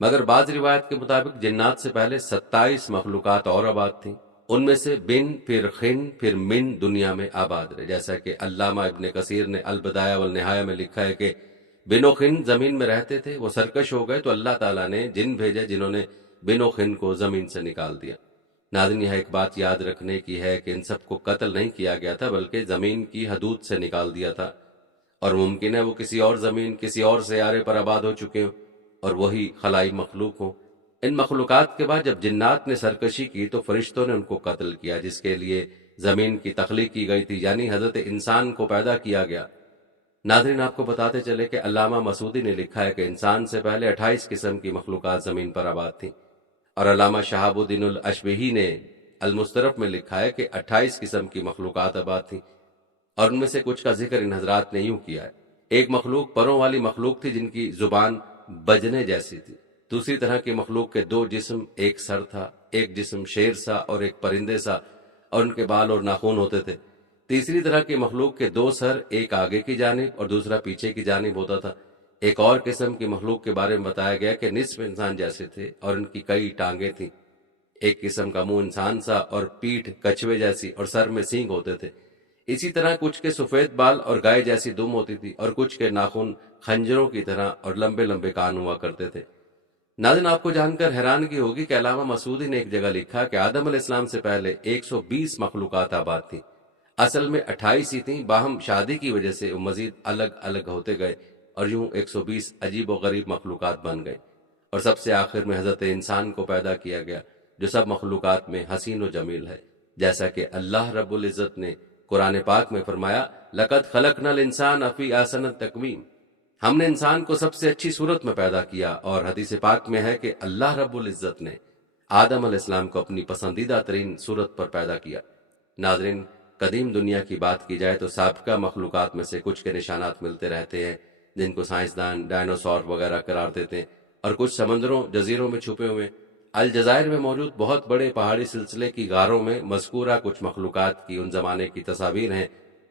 مگر بعض روایت کے مطابق جنات سے پہلے 27 مخلوقات اور آباد تھیں، ان میں سے بن پھر خن پھر من دنیا میں آباد رہے، جیسا کہ علامہ ابن کثیر نے البدایہ والنہایہ میں لکھا ہے کہ بن و خن زمین میں رہتے تھے، وہ سرکش ہو گئے تو اللہ تعالیٰ نے جن بھیجے جنہوں نے بن و خن کو زمین سے نکال دیا۔ ناظرین یہاں ایک بات یاد رکھنے کی ہے کہ ان سب کو قتل نہیں کیا گیا تھا، بلکہ زمین کی حدود سے نکال دیا تھا، اور ممکن ہے وہ کسی اور زمین کسی اور سیارے پر آباد ہو چکے ہوں اور وہی خلائی مخلوق ہوں۔ ان مخلوقات کے بعد جب جنات نے سرکشی کی تو فرشتوں نے ان کو قتل کیا، جس کے لیے زمین کی تخلیق کی گئی تھی، یعنی حضرت انسان کو پیدا کیا گیا۔ ناظرین آپ کو بتاتے چلے کہ علامہ مسعودی نے لکھا ہے کہ انسان سے پہلے 28 قسم کی مخلوقات زمین پر آباد تھیں، اور علامہ شہاب الدین الاشبہی نے المسترف میں لکھا ہے کہ 28 قسم کی مخلوقات آباد تھیں، اور ان میں سے کچھ کا ذکر ان حضرات نے یوں کیا ہے۔ ایک مخلوق پروں والی مخلوق تھی جن کی زبان بجنے جیسی تھی، دوسری طرح کی مخلوق کے 2 جسم، ایک سر تھا، ایک جسم شیر سا اور ایک پرندے سا، اور ان کے بال اور ناخن ہوتے تھے۔ تیسری طرح کی مخلوق کے 2 سر، ایک آگے کی جانب اور دوسرا پیچھے کی جانب ہوتا تھا۔ ایک اور قسم کی مخلوق کے بارے میں بتایا گیا کہ نصف انسان جیسے تھے اور ان کی کئی ٹانگیں تھیں۔ ایک قسم کا منہ انسان سا اور پیٹھ کچھوے جیسی اور سر میں سینگ ہوتے تھے۔ اسی طرح کچھ کے سفید بال اور گائے جیسی دم ہوتی تھی، اور کچھ کے ناخن خنجروں کی طرح اور لمبے لمبے کان ہوا کرتے تھے۔ ناظرین آپ کو جان کر حیرانگی ہوگی کہ علامہ مسعودی نے ایک جگہ لکھا کہ آدم علیہ السلام سے پہلے 120 مخلوقات آباد تھیں، اصل میں 28 ہی تھیں، باہم شادی کی وجہ سے وہ مزید الگ الگ ہوتے گئے اور یوں 120 عجیب و غریب مخلوقات بن گئے۔ اور سب سے آخر میں حضرت انسان کو پیدا کیا گیا جو سب مخلوقات میں حسین و جمیل ہے، جیسا کہ اللہ رب العزت نے قرآن پاک میں فرمایا لقد خلقنا الانسان فی احسن تقویم، ہم نے انسان کو سب سے اچھی صورت میں پیدا کیا۔ اور حدیث پاک میں ہے کہ اللہ رب العزت نے آدم علیہ السلام کو اپنی پسندیدہ ترین صورت پر پیدا کیا۔ ناظرین، قدیم دنیا کی بات کی جائے تو سابقہ مخلوقات میں سے کچھ کے نشانات ملتے رہتے ہیں جن کو سائنسدان ڈائنوسور وغیرہ قرار دیتے ہیں، اور کچھ سمندروں جزیروں میں چھپے ہوئے الجزائر میں موجود بہت بڑے پہاڑی سلسلے کی غاروں میں مذکورہ کچھ مخلوقات کی ان زمانے کی تصاویر ہیں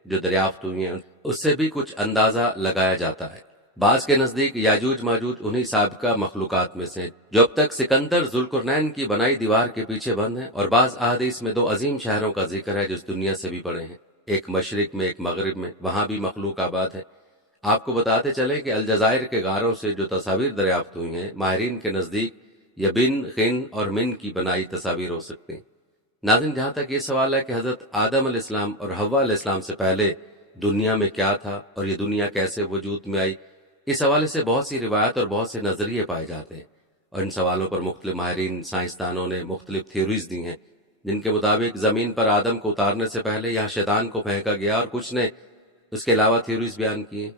جو دریافت ہوئی ہیں، اس سے بھی کچھ اندازہ لگایا جاتا ہے۔ بعض کے نزدیک یاجوج ماجوج انہی سابقہ مخلوقات میں سے جو اب تک سکندر ذوالقرنین کی بنائی دیوار کے پیچھے بند ہیں، اور بعض احادیث میں 2 عظیم شہروں کا ذکر ہے جو اس دنیا سے بھی بڑے ہیں، ایک مشرق میں ایک مغرب میں، وہاں بھی مخلوق آباد ہے۔ آپ کو بتاتے چلیں کہ الجزائر کے غاروں سے جو تصاویر دریافت ہوئی ہیں، ماہرین کے نزدیک یہ بن، خن اور من کی بنائی تصاویر ہو سکتے ہیں۔ ناظرین، جہاں تک یہ سوال ہے کہ حضرت آدم علیہ السلام اور حوا علیہ السلام سے پہلے دنیا میں کیا تھا اور یہ دنیا کیسے وجود میں آئی، اس حوالے سے بہت سی روایت اور بہت سے نظریے پائے جاتے ہیں، اور ان سوالوں پر مختلف ماہرین سائنسدانوں نے مختلف تھیوریز دی ہیں، جن کے مطابق زمین پر آدم کو اتارنے سے پہلے یہاں شیطان کو پھینکا گیا، اور کچھ نے اس کے علاوہ تھیوریز بیان کی ہیں۔